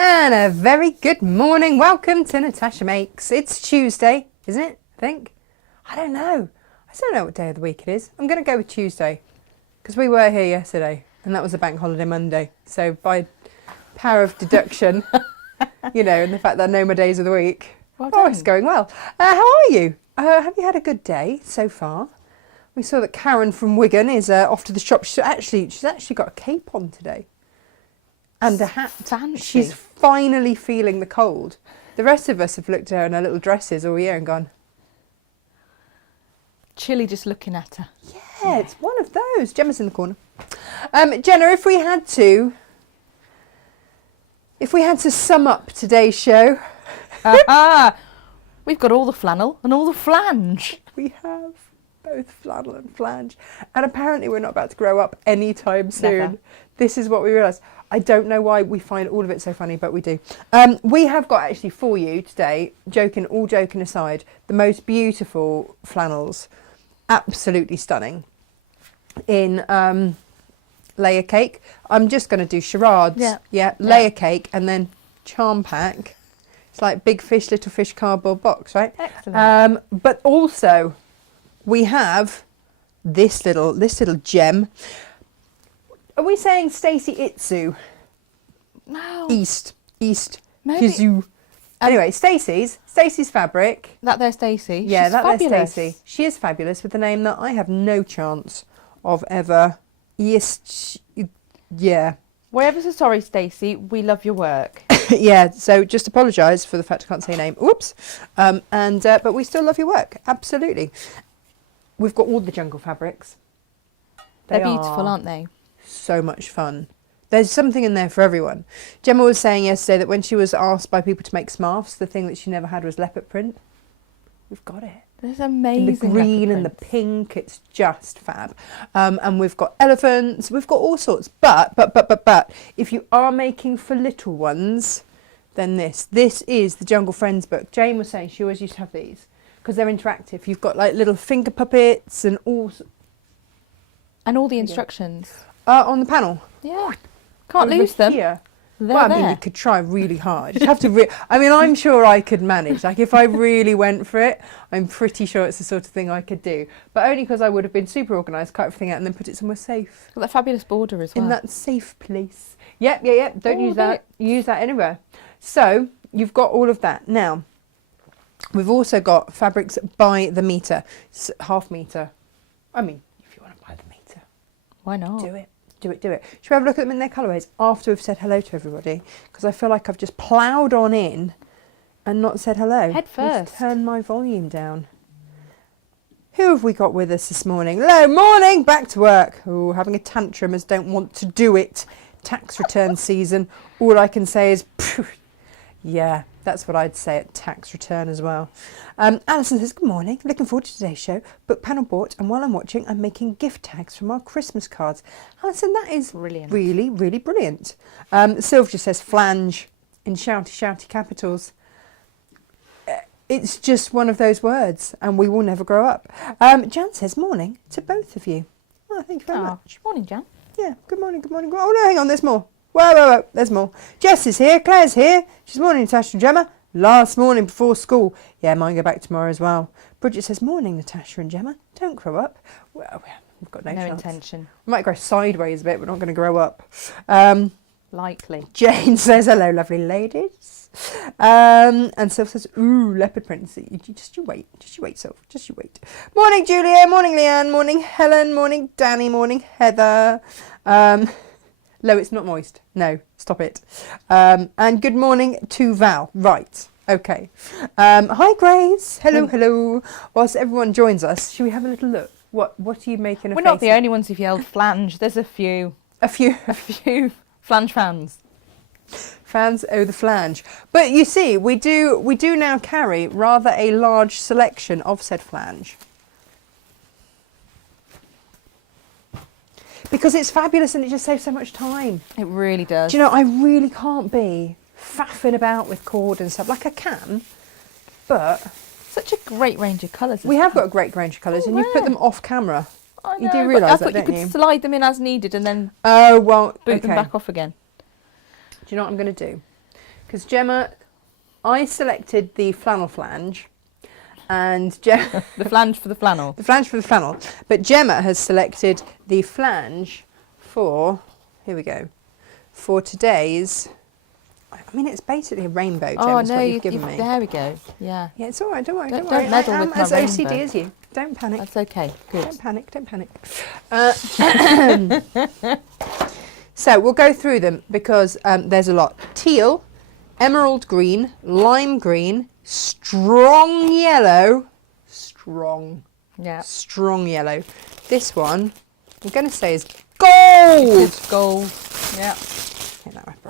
And a very good morning. Welcome to Natasha Makes. It's Tuesday, isn't it? I think. I don't know. I don't know what day of the week it is. I'm going to go with Tuesday because we were here yesterday and that was a bank holiday Monday. So by power of deduction, you know, and the fact that I know my days of the week. Well done. Oh, it's going well. How are you? Have you had a good day so far? We saw that Karen from Wigan is off to the shop. She's actually got a cape on today. And a hat. Fancy. She's finally feeling the cold. The rest of us have looked at her in her little dresses all year and gone, chilly just looking at her. yeah, it's one of those. Gemma's in the corner. Jenna, if we had to sum up today's show. We've got all the flannel and all the flange. We have both flannel and flange. And apparently we're not about to grow up anytime soon. Never. This is what we realised. I don't know why we find all of it so funny, but we do. We have got actually for you today, all joking aside, the most beautiful flannels. Absolutely stunning. In layer cake. I'm just going to do charades. Yeah, layer cake and then charm pack. It's like big fish, little fish cardboard box, right? Excellent. But also we have this little gem. Are we saying Stacey Itsu? No. East. Maybe. Kizu. Anyway, Stacey's fabric. That there Stacey. Yeah, She's that fabulous. there's Stacey. She is fabulous with a name that I have no chance of ever. Yes, yeah. We're so sorry, Stacey. We love your work. Yeah, so just apologise for the fact I can't say your name. Oops. But we still love your work. Absolutely. We've got all the jungle fabrics. They're beautiful, aren't they? So much fun. There's something in there for everyone. Gemma was saying yesterday that when she was asked by people to make smarts, the thing that she never had was leopard print. We've got it. There's amazing. And the green and the pink, it's just fab. And we've got elephants, we've got all sorts. But if you are making for little ones, then this is the Jungle Friends book. Jane was saying she always used to have these because they're interactive. You've got like little finger puppets and all. And all the instructions. On the panel. Yeah. Can't lose them. Here. They're Well, I mean, there. you could try really hard. You'd have to. I mean, I'm sure I could manage. Like, if I really went for it, I'm pretty sure it's the sort of thing I could do. But only because I would have been super organised, cut everything out, and then put it somewhere safe. Got that fabulous border as well. In that safe place. Yep. Don't use that. Use that anywhere. So you've got all of that. Now, we've also got fabrics by the metre, half metre. I mean, if you want to buy the metre, why not? do it. Do it. Should we have a look at them in their colourways after we've said hello to everybody? Because I feel like I've just ploughed on in and not said hello. Head first. Let's turn my volume down. Who have we got with us this morning? Hello, morning, back to work. Oh, having a tantrum as don't want to do it. Tax return season. All I can say is, yeah, that's what I'd say at tax return as well. Alison says, good morning, looking forward to today's show. Book panel bought, and while I'm watching, I'm making gift tags from our Christmas cards. Alison, that is Brilliant. really, really brilliant. Sylvia just says flange in shouty capitals. It's just one of those words, and we will never grow up. Jan says, morning to both of you. Oh, thank you very much. Morning, Jan. Yeah, good morning. Oh, no, hang on, there's more. Whoa, there's more. Jess is here, Claire's here. She's morning, Natasha and Gemma. Last morning before school. Yeah, mine go back tomorrow as well. Bridget says, morning, Natasha and Gemma. Don't grow up. Well, we've got no chance. Intention. We might grow sideways a bit, we're not going to grow up. Likely. Jane says, hello, lovely ladies. And Sylv says, ooh, leopard print. So just you wait, Sylv, just you wait. Morning, Julia. Morning, Leanne. Morning, Helen. Morning, Danny. Morning, Heather. Lo, it's not moist. No, stop it. And good morning to Val. Right, okay. Hi, Grace. Hello. Whilst everyone joins us, should we have a little look? What are you making? We're not the only ones who've yelled flange. There's a few flange fans. Fans owe the flange. But you see, we do now carry rather a large selection of said flange. Because it's fabulous and it just saves so much time. It really does. Do you know, I really can't be faffing about with cord and stuff. Like I can, but... Such a great range of colours. We have got a great range of colours, and you put them off camera. I know, you do realise that, don't you? I thought you could slide them in as needed and then boot them back off again. Do you know what I'm going to do? Because Gemma, I selected the flannel flange, and Gemma, The flange for the flannel. the flange for the flannel, but Gemma has selected the flange for, here we go, for today's, I mean, it's basically a rainbow, Gemma, Oh is no, what you've given me. there we go. Yeah, Yeah, it's all right, don't worry, Don't- don't worry. don't meddle I am with my as OCD rainbow. as you. Don't panic. that's okay. Good. Don't panic, don't panic. So we'll go through them because there's a lot. Teal, emerald green, lime green, strong yellow, strong yellow. This one, I'm going to say is gold. It's gold. Yeah. Take that wrapper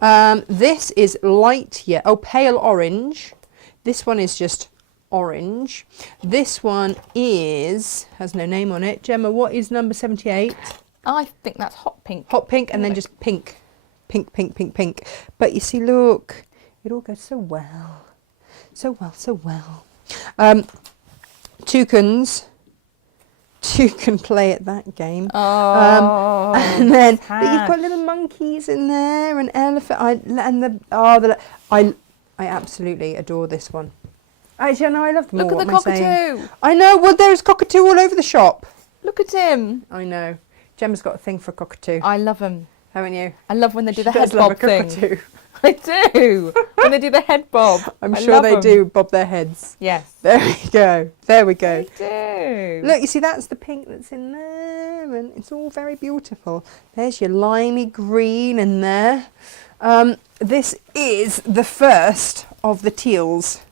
off. This is light, pale orange. This one is just orange. This one has no name on it. Gemma, what is number 78? I think that's hot pink. Hot pink and then just pink. Pink, pink, pink, pink. But you see, look, it all goes so well. So well, so well. Toucans. Two can play at that game. Oh. And then but you've got little monkeys in there, an elephant. I absolutely adore this one. Actually, no, I love them Look all. at the what am I saying? cockatoo. I know. Well, there's cockatoo all over the shop. Look at him. I know. Gemma's got a thing for a cockatoo, I love him. haven't you? I love when they do She the does head love bob a thing. cockatoo. I do. When they do the head bob. I'm I sure love they 'em. do bob their heads. Yes. There we go. There we go. They do. Look, you see, that's the pink that's in there, and it's all very beautiful. There's your limey green in there. This is the first of the teals.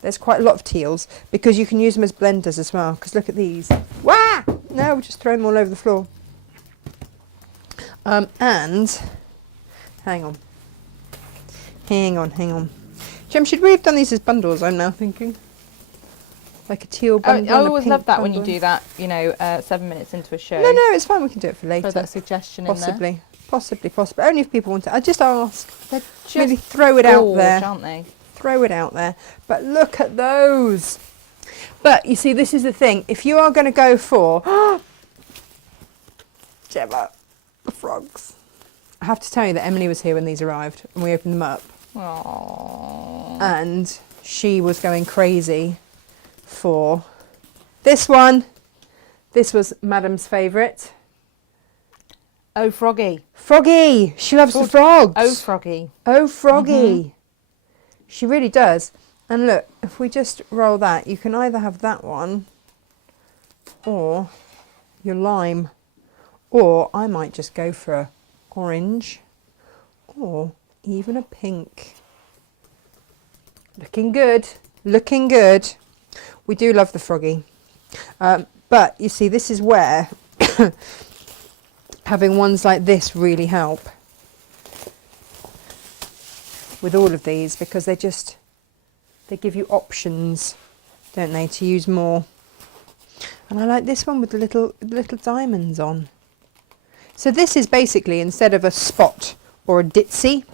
There's quite a lot of teals because you can use them as blenders as well. Because look at these. Wah! No, we'll just throw them all over the floor. And hang on. Jem, should we have done these as bundles? I'm now thinking. Like a teal bundle. I and a always pink love that when you bundle. do that, 7 minutes into a show. No, it's fine. We can do it for Throw later. that suggestion in there. Possibly. Only if people want it. I just ask. They're just Really throw it out gorge, there. aren't they? Throw it out there. But look at those. But you see, this is the thing. If you are going to go for Gemma, the frogs. I have to tell you that Emily was here when these arrived and we opened them up. Aww. And she was going crazy for this one. This was Madam's favourite. Oh, Froggy. Froggy. She loves the frogs. Oh, Froggy. Oh, Froggy. She really does. And look, if we just roll that, you can either have that one or your lime. Or I might just go for a orange or even a pink. Looking good. Looking good. We do love the Froggy. But you see, this is where having ones like this really help with all of these, because they give you options, don't they, to use more. And I like this one with the little diamonds on. So this is basically, instead of a spot or a ditzy,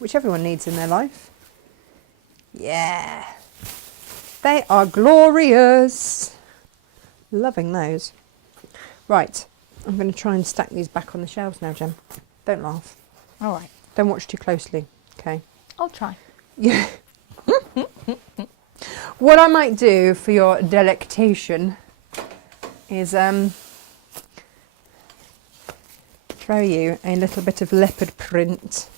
which everyone needs in their life. Yeah. They are glorious. Loving those. Right. I'm going to try and stack these back on the shelves now, Jem. Don't laugh. All right. Don't watch too closely. Okay. I'll try. Yeah. What I might do for your delectation is throw you a little bit of leopard print.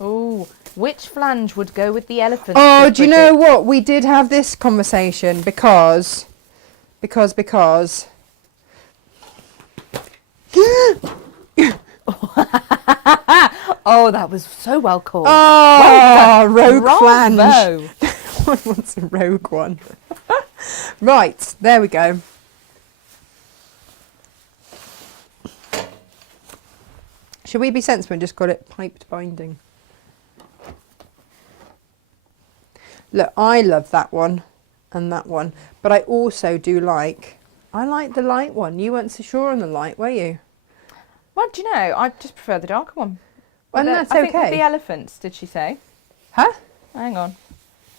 Oh, which flange would go with the elephant? Oh, do you know what? We did have this conversation because. Oh, that was so well called. Oh, rogue Bravo. flange. One wants a rogue one. Right, there we go. Should we be sensible and just call it piped binding? Look, I love that one and that one, but I also do I like the light one. You weren't so sure on the light, were you? Well, do you know, I just prefer the darker one. Well, With that's I think with okay. the elephants, did she say? Huh? Hang on.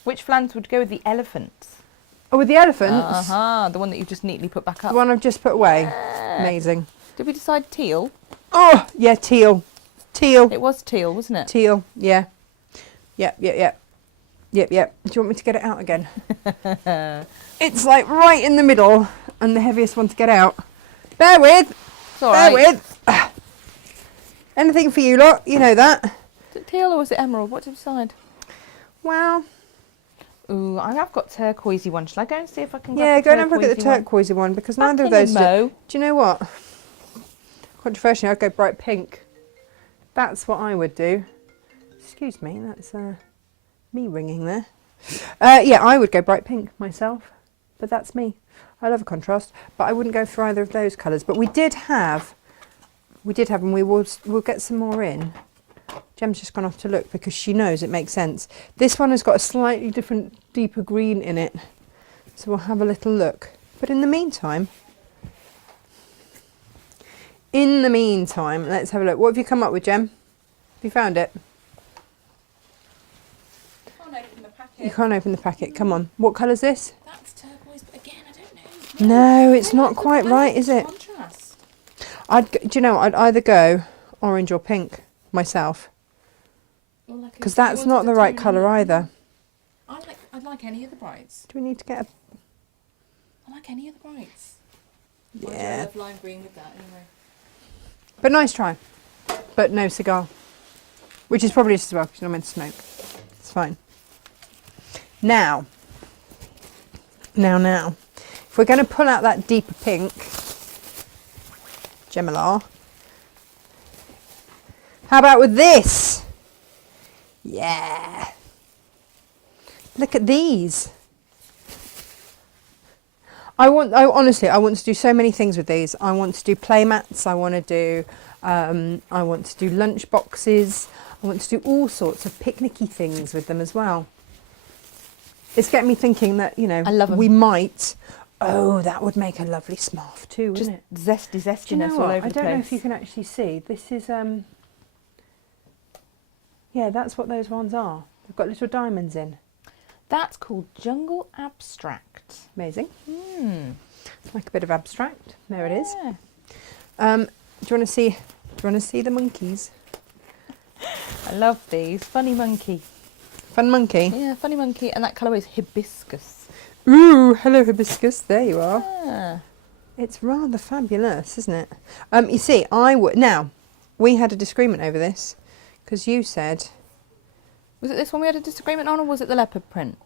Which flange would go with the elephants? Oh, with the elephants? The one that you've just neatly put back up. The one I've just put away. Yeah. Amazing. Did we decide teal? Oh, yeah, teal. Teal. It was teal, wasn't it? Teal, yeah. Yep. Do you want me to get it out again? It's like right in the middle and the heaviest one to get out. Bear with. It's all right. Bear with. Anything for you lot, you know that. Is it teal or was it emerald? What did you decide? Well, Ooh, I have got turquoisey one. Shall I go and see if I can yeah, grab go and have a look at the one? turquoisey one because Back neither of in those the mo. do you know what? Controversially, I'd go bright pink. That's what I would do. Excuse me, that's me ringing there. Yeah, I would go bright pink myself, but that's me. I love a contrast, but I wouldn't go for either of those colours. But we did have, and we'll get some more in. Gem's just gone off to look because she knows it makes sense. This one has got a slightly different, deeper green in it, so we'll have a little look. But in the meantime, let's have a look. What have you come up with, Gem? Have you found it? Can't open the packet. You can't open the packet. Come on. What colour's this? That's turquoise, but again, I don't know. No, it's not quite right, is it? Contrast. Do you know, I'd either go orange or pink myself, Well, like because that's not the right colour either. I'd like any of the brights. Do we need to get a... I like any of the brights. I Yeah. love lime green with that anyway. But nice try. But no cigar. Which is probably just as well, because you're not meant to smoke. It's fine. Now. If we're going to pull out that deeper pink, Gemelar, how about with this? Yeah. Look at these. Honestly, I want to do so many things with these. I want to do play mats. I want to do lunch boxes. I want to do all sorts of picnicky things with them as well. It's getting me thinking that, you know, I love 'em. we might. Oh, that would make a lovely scarf too, Just wouldn't it? zestiness Do you know all what? over I the don't know place. if you can actually see. This is yeah, that's what those ones are. They've got little diamonds in. That's called Jungle Abstract. Amazing. Hmm. Like a bit of abstract. There it is. Yeah. Do you want to see the monkeys? I love these. Funny monkey. Fun monkey. Yeah, funny monkey. And that colourway is hibiscus. Ooh, hello hibiscus. There you are. Ah. It's rather fabulous, isn't it? You see, now we had a disagreement over this because you said, Was it this one we had a disagreement on, or was it the leopard print?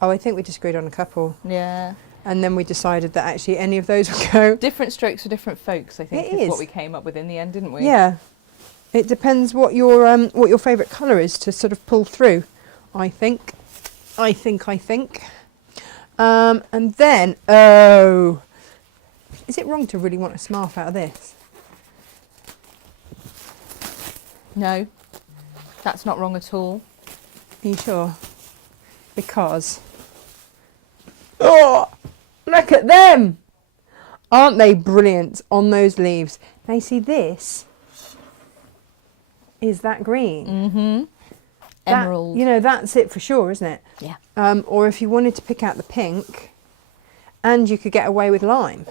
oh, I think we disagreed on a couple, Yeah. and then we decided that actually any of those would go. Different strokes for different folks, I think, It is is. what we came up with in the end, didn't we? Yeah, it depends what your favourite colour is to sort of pull through. I think. And then, oh, is it wrong to really want a scarf out of this? No, that's not wrong at all. Are you sure? Because, oh, look at them! Aren't they brilliant on those leaves? Now you see this is that green. Mm-hmm. That- Emerald. you know, that's it for sure, isn't it? Yeah. Or if you wanted to pick out the pink, and you could get away with lime.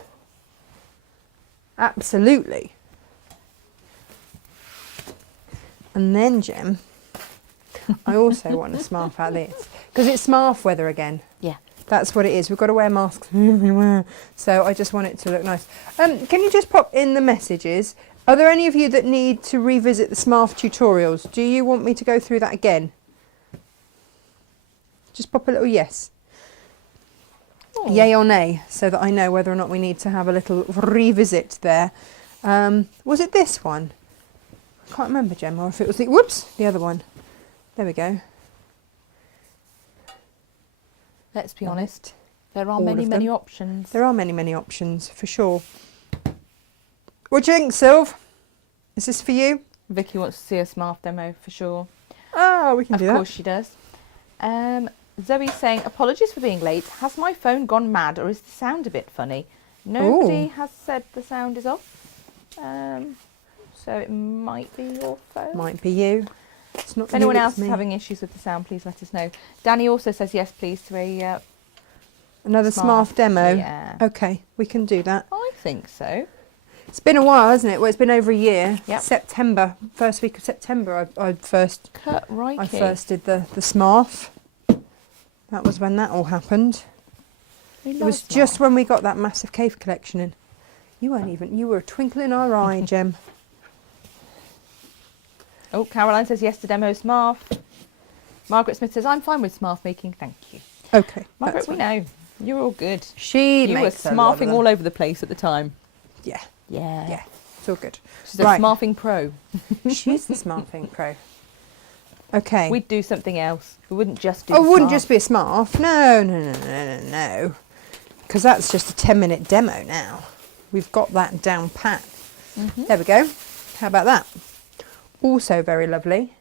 Absolutely. And then, Gem, I also want a scarf out of this. Because it's scarf weather again. Yeah. That's what it is. We've got to wear masks everywhere. So I just want it to look nice. Can you just pop in the messages? Are there any of you that need to revisit the scarf tutorials? Do you want me to go through that again? Just pop a little yes. Oh. Yay or nay, so that I know whether or not we need to have a little revisit there. Was it this one? I can't remember, Gemma, or if it was the other one. There we go. Let's be honest. There are All many, of many them. options. There are many, many options, for sure. What do you think, Sylv? Is this for you? Vicky wants to see a scarf demo for sure. Oh, we can Of do that. course she does. Zoe's saying, apologies for being late. Has my phone gone mad or is the sound a bit funny? Nobody Ooh. has said the sound is off. So it might be your phone. Might be you. It's not If anyone you, else it's is me. having issues with the sound, please let us know. Danny also says yes, please, to a Another Smarf. Smarf demo? Yeah. Okay, we can do that. I think so. It's been a while, hasn't it? Well, it's been over a year. Yep. September, first week of September, I first did the smarf. That was when that all happened. It was just when we got that massive cave collection in. You were a twinkle in our eye, Jem. Oh, Caroline says yes to demo smarf. Margaret Smith says, I'm fine with smarf making, thank you. Okay. Margaret, we know. You're all good. You were makes a lot of smarfing them. all over the place at the time. Yeah. Yeah. Yeah. It's all good. She's a smarfing pro. She's the smarfing pro. Okay. We'd do something else. We wouldn't just do Oh, it wouldn't smarf. just be a smarf. No. Because that's just a 10-minute demo now. We've got that down pat. There we go. How about that? Also very lovely.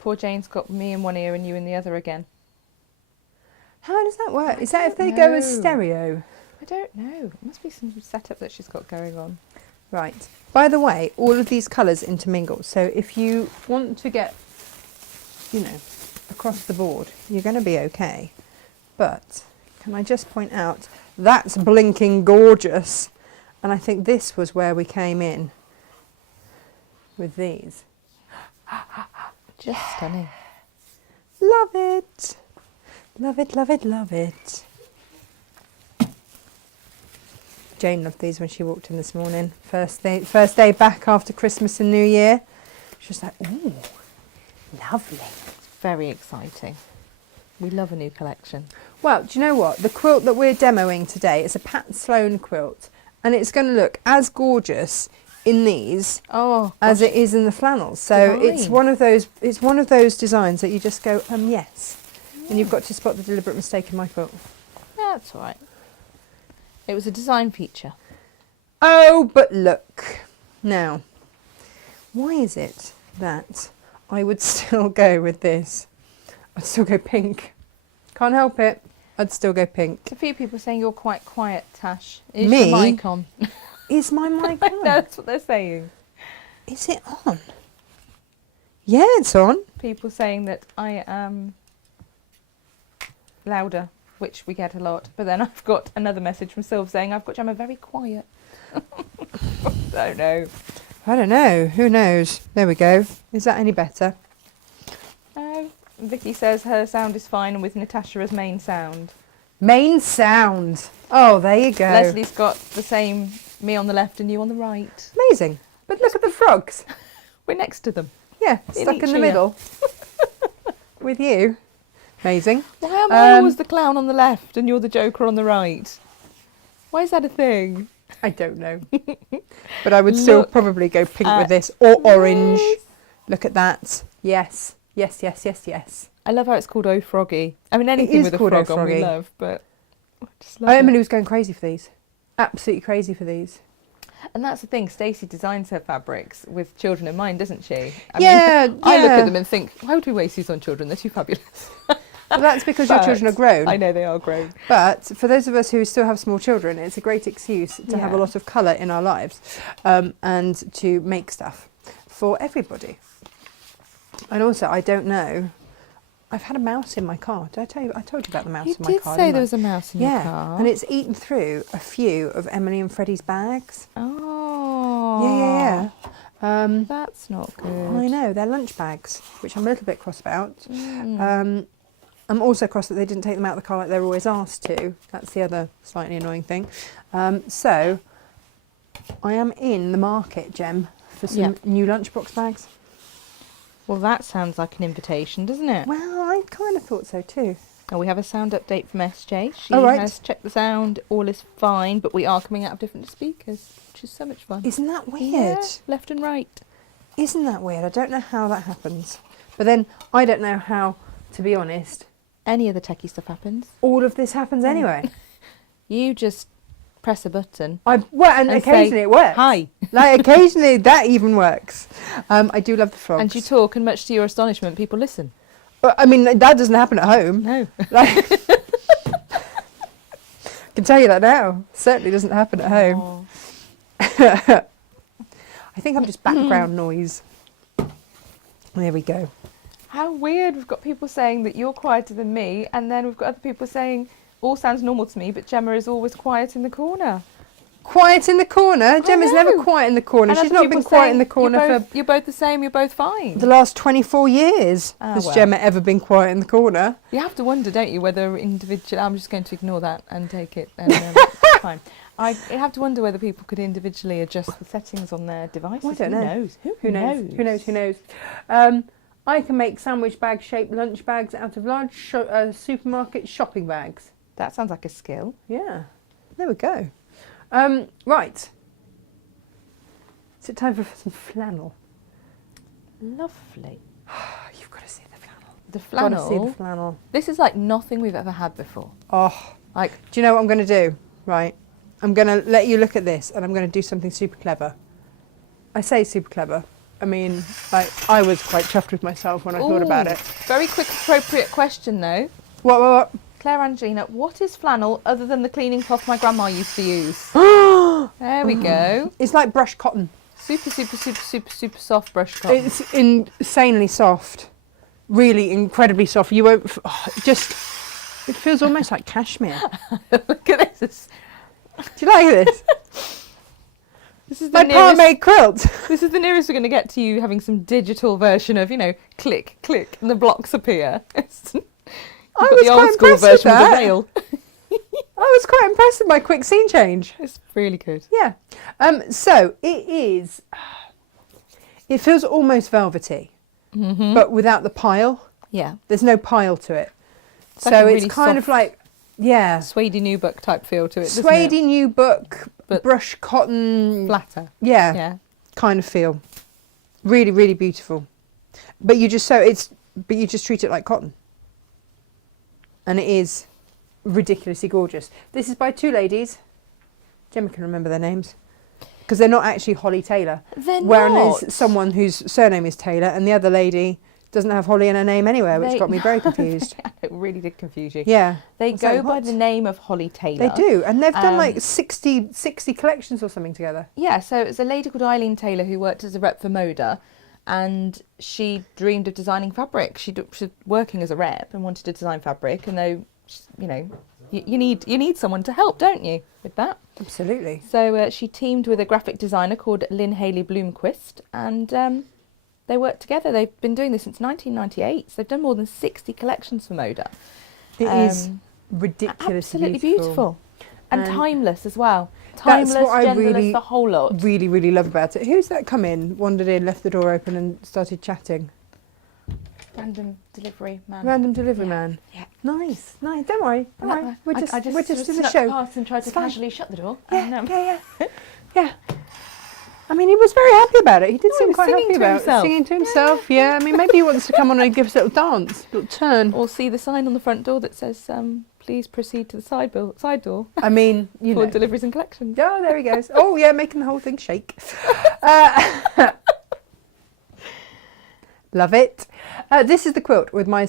Poor Jane's got me in one ear and you in the other again. How does that work? Is that if they go as stereo? I don't know. It must be some setup that she's got going on. Right. By the way, all of these colours intermingle. So if you want to get, across the board, you're going to be okay. But can I just point out, that's blinking gorgeous. And I think this was where we came in with these. Just stunning. Love it. Love it, love it, love it. Jane loved these when she walked in this morning. First day back after Christmas and New Year. She was like, ooh, lovely. It's very exciting. We love a new collection. Well, do you know what? The quilt that we're demoing today is a Pat Sloan quilt. And it's going to look as gorgeous in these as it is in the flannels. So it's one of those designs that you just go, yes. And you've got to spot the deliberate mistake in my quilt. Yeah, that's all right. It was a design feature. Oh, but look. Now, why is it that I would still go with this? I'd still go pink. Can't help it. I'd still go pink. A few people saying you're quite quiet, Tash. Is Me? your mic on? Is my mic I on? know, that's what they're saying. Is it on? Yeah, it's on. People saying that I am louder, which we get a lot. But then I've got another message from Sylv saying I've got Gemma very quiet. Don't know. I don't know. Who knows? There we go. Is that any better? No. Vicky says her sound is fine with Natasha as main sound. Main sound. Oh, there you go. Leslie's got the same, me on the left and you on the right. Amazing. But look at the frogs. We're next to them. Yeah, In stuck each in the ear. middle. With you. Amazing. Why am I always the clown on the left and you're the Joker on the right? Why is that a thing? I don't know. But I would still Look probably go pink at with this. Or orange. this. Look at that. Yes. Yes, yes, yes, yes. I love how it's called Oh Froggy. I mean, anything is with a called Oh frog on we Froggy. love, but I just love Emily it. was going crazy for these. Absolutely crazy for these. And that's the thing, Stacey designs her fabrics with children in mind, doesn't she? I Yeah, I look yeah. at them and think, why would we waste these on children? They're too fabulous. Well, that's because your children are grown. I know they are grown. But for those of us who still have small children, it's a great excuse to have a Yeah. lot of colour in our lives and to make stuff for everybody. And also, I don't know, I've had a mouse in my car. Did I tell you? I told you about the mouse You in my did car. say didn't there I? was a mouse in your Yeah, car. and it's eaten through a few of Emily and Freddie's bags. Oh. Yeah. That's not good. I know, they're lunch bags, which I'm a little bit cross about. Mm. I'm also cross that they didn't take them out of the car like they're always asked to. That's the other slightly annoying thing. So I am in the market, Gem, for some new lunchbox bags. Well, that sounds like an invitation, doesn't it? Well, I kind of thought so too. And we have a sound update from SJ. She Oh, right. has checked the sound. All is fine, but we are coming out of different speakers, which is so much fun. Isn't that weird? Yeah, left and right. Isn't that weird? I don't know how that happens. But then I don't know how, to be honest, Any of the techie stuff happens. all of this happens anyway. You just press a button. And And occasionally say, it works. Hi. Like occasionally that even works. I do love the frogs. And you talk, and much to your astonishment, people listen. But, I mean, that doesn't happen at home. No. Like, I can tell you that now. Certainly doesn't happen at home. Oh. I think I'm just background noise. There we go. How weird. We've got people saying that you're quieter than me, and then we've got other people saying, all sounds normal to me, but Gemma is always quiet in the corner. Quiet in the corner. Gemma's never quiet in the corner. And She's other not been people quiet saying, in the corner you're both the same, you're both fine. for the last 24 years. Ah, Has well. Gemma ever been quiet in the corner? You have to wonder, don't you, whether individual... I'm just going to ignore that and take it. And, it's fine. I have to wonder whether people could individually adjust the settings on their devices. I don't know. Who knows? Who knows? Who knows? Who knows? I can make sandwich bag shaped lunch bags out of large supermarket shopping bags. That sounds like a skill. Yeah. There we go. Right. Is it time for some flannel? Lovely. You've got to see the flannel. The flannel. Got to see the flannel. This is like nothing we've ever had before. Oh. Like, Do you know what I'm going to do? Right. I'm going to let you look at this and I'm going to do something super clever. I say super clever. I mean, like, I was quite chuffed with myself when I thought about it. Very quick, appropriate question though. What? Claire Angelina, what is flannel other than the cleaning cloth my grandma used to use? There we go. It's like brush cotton. Super, super, super, super, super soft brush cotton. It's insanely soft. Really incredibly soft. You won't... it feels almost like cashmere. Look at this. Do you like this? This is the My nearest, part-made quilt. This is the nearest we're going to get to you having some digital version of, click, click, and the blocks appear. I Got was the quite old school impressed with version with the that. rail. I was quite impressed with my quick scene change. It's really good. Yeah. So it is... It feels almost velvety, but without the pile. Yeah. There's no pile to it. It's So like a it's really kind of soft like... Yeah. Suede new book type feel to it. doesn't Suede it? new book, But brush cotton. Flatter. Yeah. Yeah. Kind of feel. Really, really beautiful. But you just treat it like cotton. And it is ridiculously gorgeous. This is by two ladies. Gemma can remember their names. Because they're not actually Holly Taylor. They're Whereas not. someone whose surname is Taylor and the other lady doesn't have Holly in her name anywhere, which got me very confused. It really did confuse you. Yeah. They Was go that by what? the name of Holly Taylor. They do. And they've done like Um, 60 collections or something together. Yeah, so it's a lady called Eileen Taylor who worked as a rep for Moda, and she dreamed of designing fabric. She was working as a rep and wanted to design fabric, and though, you need someone to help, don't you, with that? Absolutely. So she teamed with a graphic designer called Lynn Haley Bloomquist, and they worked together. They've been doing this since 1998, so they've done more than 60 collections for Moda. It is ridiculously Absolutely beautiful. And And timeless as well. that's Timeless, what I genderless, really- the whole lot. Really, really love about it. Who's that come in, wandered in, left the door open and started chatting? Random delivery man. Random delivery Yeah. man. Yeah. Nice. Don't worry. Don't worry. We're just I in sort the of show. snuck past and tried to It's fine. casually shut the door. Yeah, and, yeah. I mean, he was very happy about it. He did Oh, he seem was quite singing happy to about himself. singing to himself. Yeah. I mean, maybe he wants to come on and give us a little dance, a little turn. Or see the sign on the front door that says, please proceed to the side door I mean, you for know. deliveries and collections. Oh, there he goes. Oh, yeah, making the whole thing shake. Love it. This is the quilt with my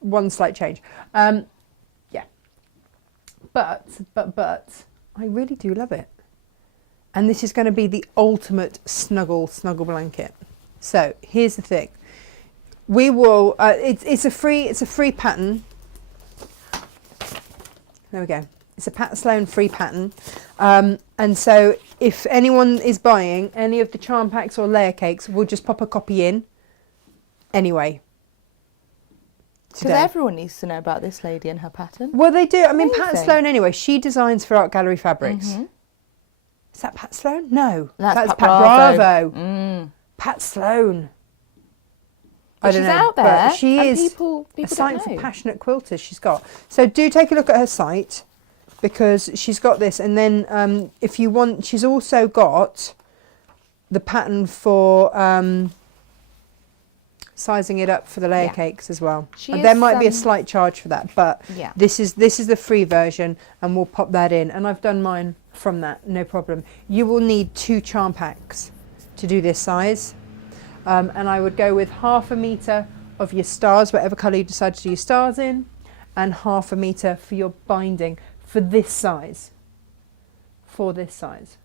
one slight change. Yeah. But, I really do love it. And this is going to be the ultimate snuggle blanket. So here's the thing. We will, it's a free pattern. There we go. It's a Pat Sloan free pattern. And so if anyone is buying any of the charm packs or layer cakes, we'll just pop a copy in anyway. Because Today. everyone needs to know about this lady and her pattern. Well, they do. I mean, Pat Amazing. Sloan anyway, she designs for Art Gallery Fabrics. Mhm. Is that Pat Sloan? No. That's Pat Pat Bravo. Mm. Pat Sloan. But she's out there. But she and is people a don't site for know. passionate quilters she's got. So do take a look at her site because she's got this. And then if you want, she's also got the pattern for sizing it up for the layer Yeah. cakes as well. She And there is, might be a slight charge for that, but Yeah. this is the free version and we'll pop that in. And I've done mine from that, no problem. You will need 2 charm packs to do this size. And I would go with 1/2 metre of your stars, whatever colour you decide to do your stars in, and 1/2 metre for your binding for this size. For this size.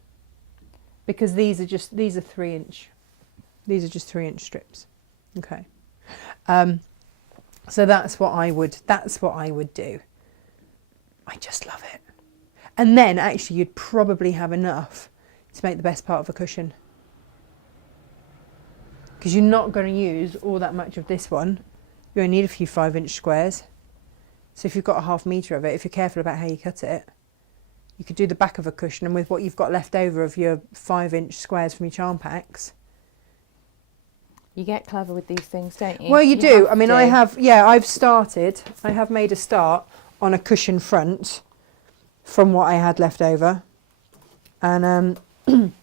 Because these are 3-inch. These are just 3-inch strips. Okay. So that's what I would do. I just love it. And then actually you'd probably have enough to make the best part of a cushion. Because you're not going to use all that much of this one. You only need a few 5-inch squares. So if you've got a 1/2 metre of it, if you're careful about how you cut it, you could do the back of a cushion, and with what you've got left over of your 5-inch squares from your charm packs. You get clever with these things, don't you? Well, you do. I mean, to. I have made a start on a cushion front from what I had left over. And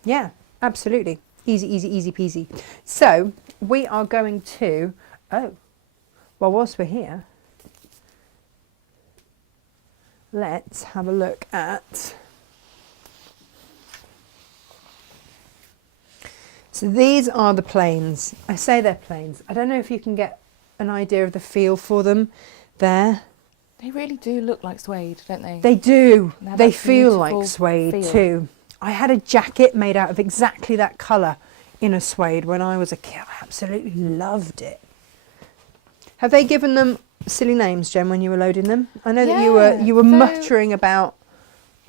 yeah, absolutely. Easy, easy, easy peasy. So we are going to, whilst we're here, let's have a look at, so these are the plains. I say they're plains. I don't know if you can get an idea of the feel for them there. They really do look like suede, don't they? They do. They They have that feel beautiful like suede feel. too. I had a jacket made out of exactly that colour in a suede when I was a kid. I absolutely loved it. Have they given them silly names, Jen, when you were loading them? I know that you were muttering about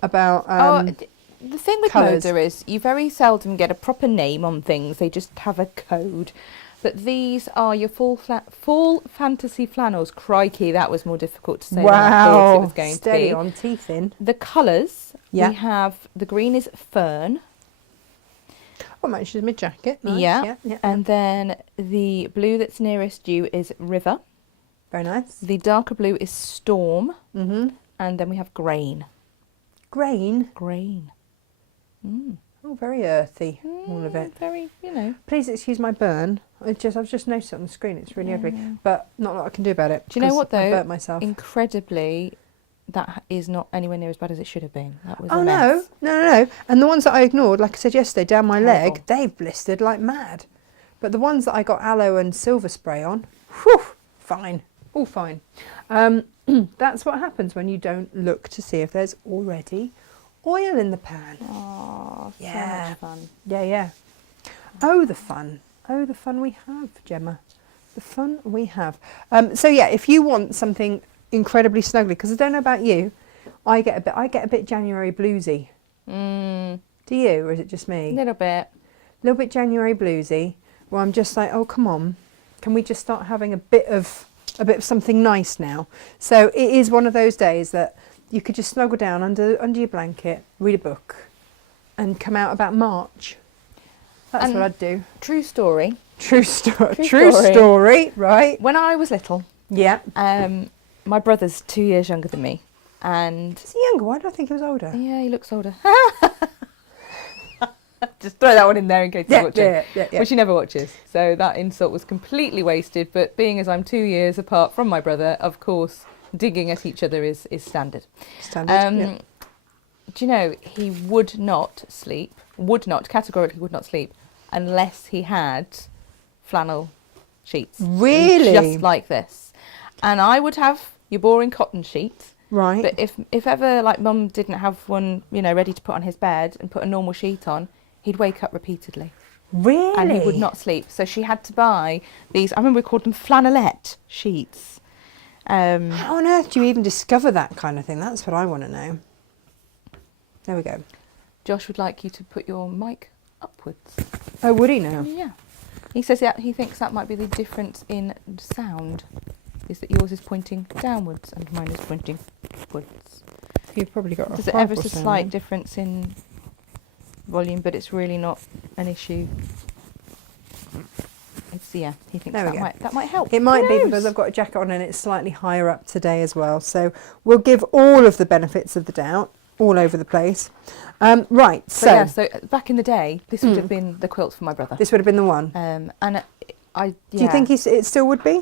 the thing with colours. Moda is you very seldom get a proper name on things. They just have a code. But these are your full fantasy flannels. Crikey, that was more difficult to say than I thought it was going steady to be. on teeth in. The colours, Yeah. we have, the green is fern. Oh, matches my jacket. Nice. Yeah. Yeah. And then the blue that's nearest you is river. Very nice. The darker blue is storm. Mm-hmm. And then we have grain. Grain. Grain. Oh, very earthy, all of it. Very, you know. Please excuse my burn. I've just noticed it on the screen. It's really ugly, but not a lot I can do about it. Do you know 'cause what though? I burnt myself. Incredibly, that is not anywhere near as bad as it should have been. That was Oh a no, mess. no. And the ones that I ignored, like I said yesterday, down my leg, Terrible. they've blistered like mad. But the ones that I got aloe and silver spray on, whew, fine, all fine. That's what happens when you don't look to see if there's already oil in the pan. Oh, Yeah. so much fun. Yeah. Oh, the fun. Oh, the fun we have, Gemma. The fun we have. So yeah, if you want something incredibly snuggly, because I don't know about you, I get a bit January bluesy. Do you, or is it just me? A little bit. A little bit January bluesy, where I'm just like, oh come on, can we just start having a bit of something nice now? So it is one of those days that you could just snuggle down under your blanket, read a book, and come out about March. That's what I'd do. True story. True story, right? When I was little, Yeah. my brother's 2 years younger than me, and Is he younger? Why do I think he was older? yeah, he looks older. Just throw that one in there in case he's watching. Yeah. Which he never watches. So that insult was completely wasted. But being as I'm 2 years apart from my brother, of course, digging at each other is standard. Standard. Do you know, he would not categorically would not sleep unless he had flannel sheets. Really? Just like this. And I would have your boring cotton sheet. Right. But if ever, like, Mum didn't have one, you know, ready to put on his bed and put a normal sheet on, he'd wake up repeatedly. Really? And he would not sleep. So she had to buy these, I remember we called them flannelette sheets. How on earth do you even discover that kind of thing? That's what I want to know. There we go. Josh would like you to put your mic upwards. Oh, would he now? Yeah. He says that he thinks that might be the difference in sound, is that yours is pointing downwards and mine is pointing upwards. You've probably got a There's ever so slight difference in volume, but it's really not an issue. It's, yeah, he thinks that might help. It might be because I've got a jacket on and it's slightly higher up today as well. So we'll give all of the benefits of the doubt all over the place. Right, so back in the day, this would have been the quilt for my brother. This would have been the one. And I Do you think it still would be?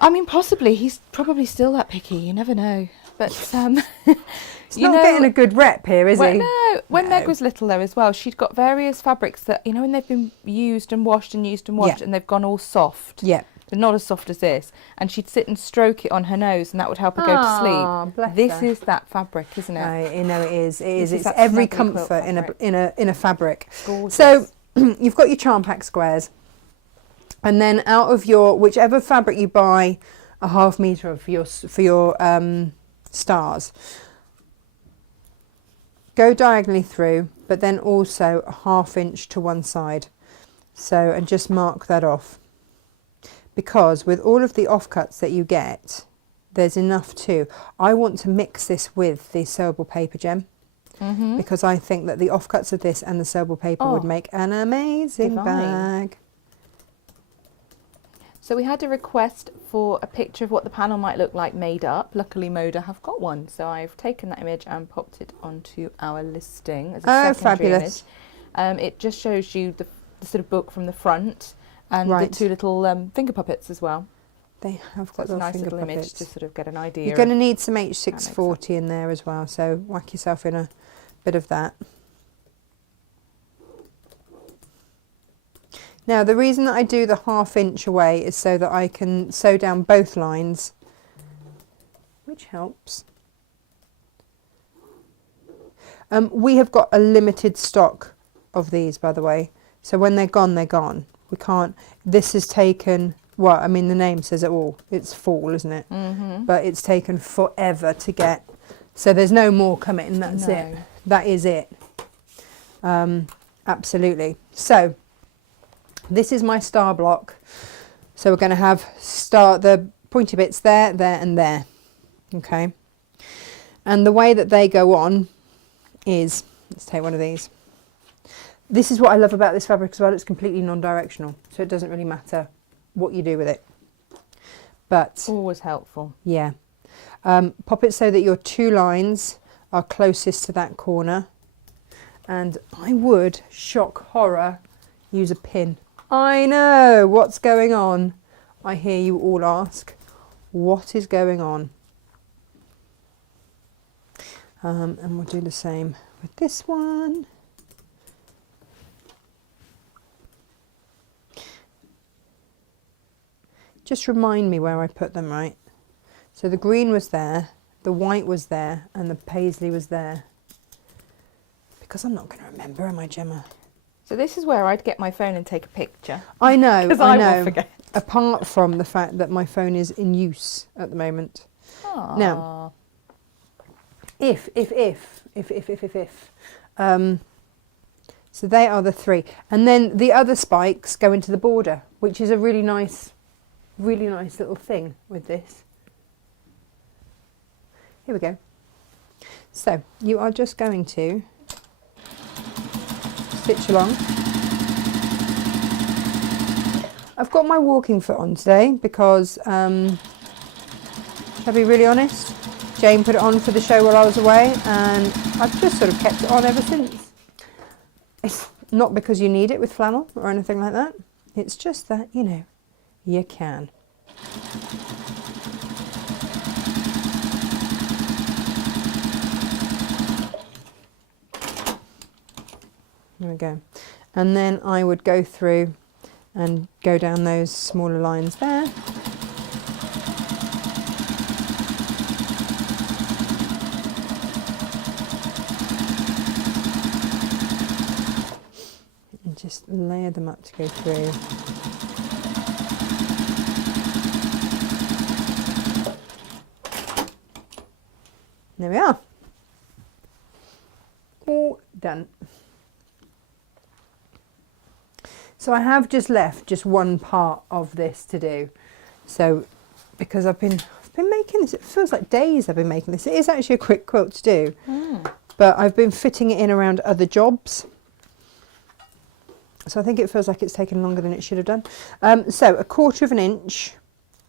I mean, possibly. He's probably still that picky. You never know. But He's not getting a good rep here, is he? No. When Meg was little, though, as well, she'd got various fabrics that, you know, when they've been used and washed and used and washed, and they've gone all soft. Yeah. They're not as soft as this. And she'd sit and stroke it on her nose, and that would help her go to sleep. Bless this her. is that fabric, isn't it? You know, it is. It is. This is It's that every snuggly quilt comfort in a fabric. Gorgeous. So you've got your charm pack squares, and then out of your whichever fabric you buy, a 1/2 metre of for your stars. go diagonally through, but then also a 1/2 inch to one side. So, and just mark that off, because with all of the offcuts that you get, there's enough too. I want to mix this with the sewable paper, Gem, because I think that the offcuts of this and the sewable paper would make an amazing bag. So we had a request for a picture of what the panel might look like made up. Luckily Moda have got one, so I've taken that image and popped it onto our listing as a secondary fabulous image. It just shows you the sort of book from the front and the two little finger puppets as well. They have got a nice finger little puppets. image to sort of get an idea. You're going to need some H640 in there as well, so whack yourself in a bit of that. Now the reason that I do the 1/2 inch away is so that I can sew down both lines, which helps. We have got a limited stock of these, by the way, so when they're gone, they're gone. We can't, this is taken, well, I mean the name says it all, it's fall, isn't it? But it's taken forever to get, so there's no more coming, that's it. That is it. Absolutely. So this is my star block. So we're going to have the pointy bits there, there and there. Okay. And the way that they go on is, let's take one of these. This is what I love about this fabric as well. It's completely non-directional, so it doesn't really matter what you do with it. But always helpful. Yeah. Pop it so that your 2 lines are closest to that corner. And I would, shock horror, use a pin. I know, what's going on? I hear you all ask, what is going on? And we'll do the same with this one. Just remind me where I put them, right? So the green was there, the white was there, and the paisley was there. Because I'm not going to remember, am I, Gemma? So this is where I'd get my phone and take a picture. I know, because I will know. forget. Apart from the fact that my phone is in use at the moment. Aww. Now, if. So they are the 3, and then the other spikes go into the border, which is a really nice little thing with this. Here we go. So you are just going to stitch along. I've got my walking foot on today because, shall I be really honest? Jane put it on for the show while I was away, and I've just sort of kept it on ever since. It's not because you need it with flannel or anything like that. It's just that, you know, you can. There we go. And then I would go through and go down those smaller lines there. And just layer them up to go through. There we are. All done. So I have just left just one part of this to do. So because I've been making this, it feels like days I've been making this. It is actually a quick quilt to do, but I've been fitting it in around other jobs. So I think it feels like it's taken longer than it should have done. So 1/4 inch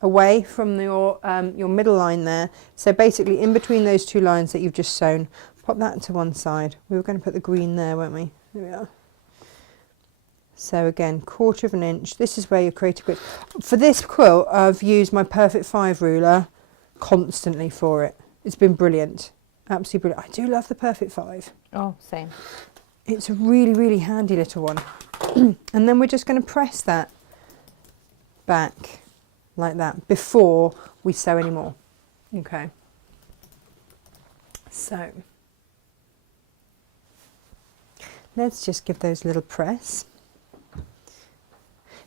away from your middle line there. So basically in between those 2 lines that you've just sewn, pop that to one side. We were going to put the green there, weren't we? There we are. So again, 1/4 inch. This is where your creative grid. For this quilt, I've used my Perfect 5 ruler constantly for it. It's been brilliant, absolutely brilliant. I do love the Perfect 5. Oh, same. It's a really, really handy little one. And then we're just going to press that back like that before we sew any more. Okay. So let's just give those a little press.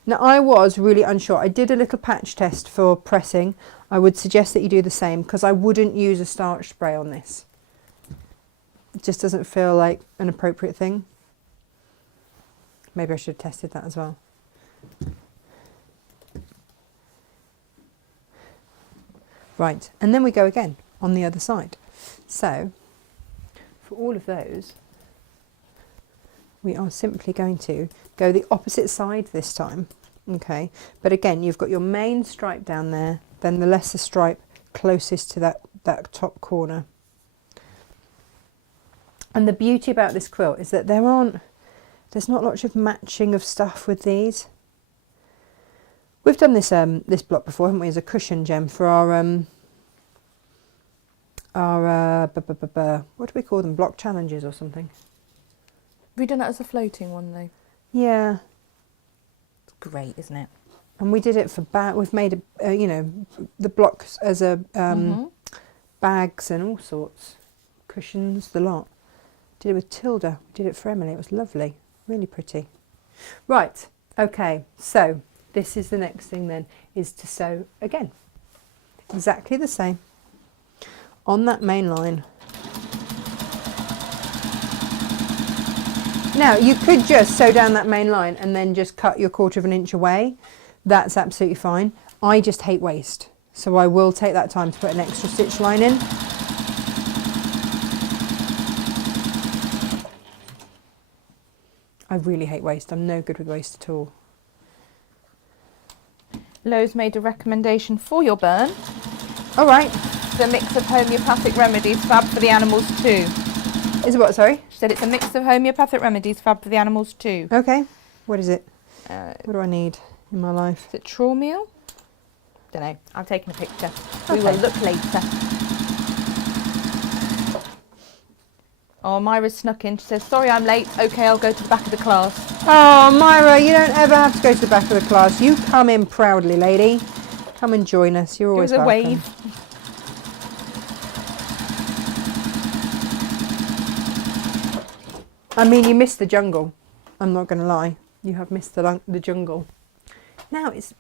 Now I was really unsure. I did a little patch test for pressing. I would suggest that you do the same because I wouldn't use a starch spray on this. just doesn't feel like an appropriate thing. Maybe I should have tested that as well. Right, and then we go again on the other side. So for all of those, we are simply going to go the opposite side this time. Okay, but again, you've got your main stripe down there, then the lesser stripe closest to that top corner. And the beauty about this quilt is that there's not much of matching of stuff with these. We've done this this block before, haven't we, as a cushion, Gem, for our what do we call them, block challenges or something? Have we done that as a floating one though? Yeah. It's great, isn't it? And we did it for we've made you know, the blocks as a bags and all sorts, cushions, the lot. Did it with Tilda, did it for Emily. It was lovely, really pretty. Right, okay, so this is the next thing then, is to sew again, exactly the same on that main line. Now you could just sew down that main line and then just cut your 1/4 of an inch away. That's absolutely fine. I just hate waste, so I will take that time to put an extra stitch line in. I really hate waste. I'm no good with waste at all. Lowe's made a recommendation for your burn. All right. It's a mix of homeopathic remedies, fab for the animals too. Is it what, sorry? She said it's a mix of homeopathic remedies, fab for the animals too. Okay. What is it? What do I need in my life? Is it trawl meal? Don't know. I'm taking a picture. Okay. We will look later. Oh, Myra's snuck in. She says, sorry I'm late. Okay, I'll go to the back of the class. Oh, Myra, you don't ever have to go to the back of the class. You come in proudly, lady. Come and join us. You're always welcome. Give us a wave. I mean, you missed the jungle. I'm not going to lie. You have missed the jungle. Now it's...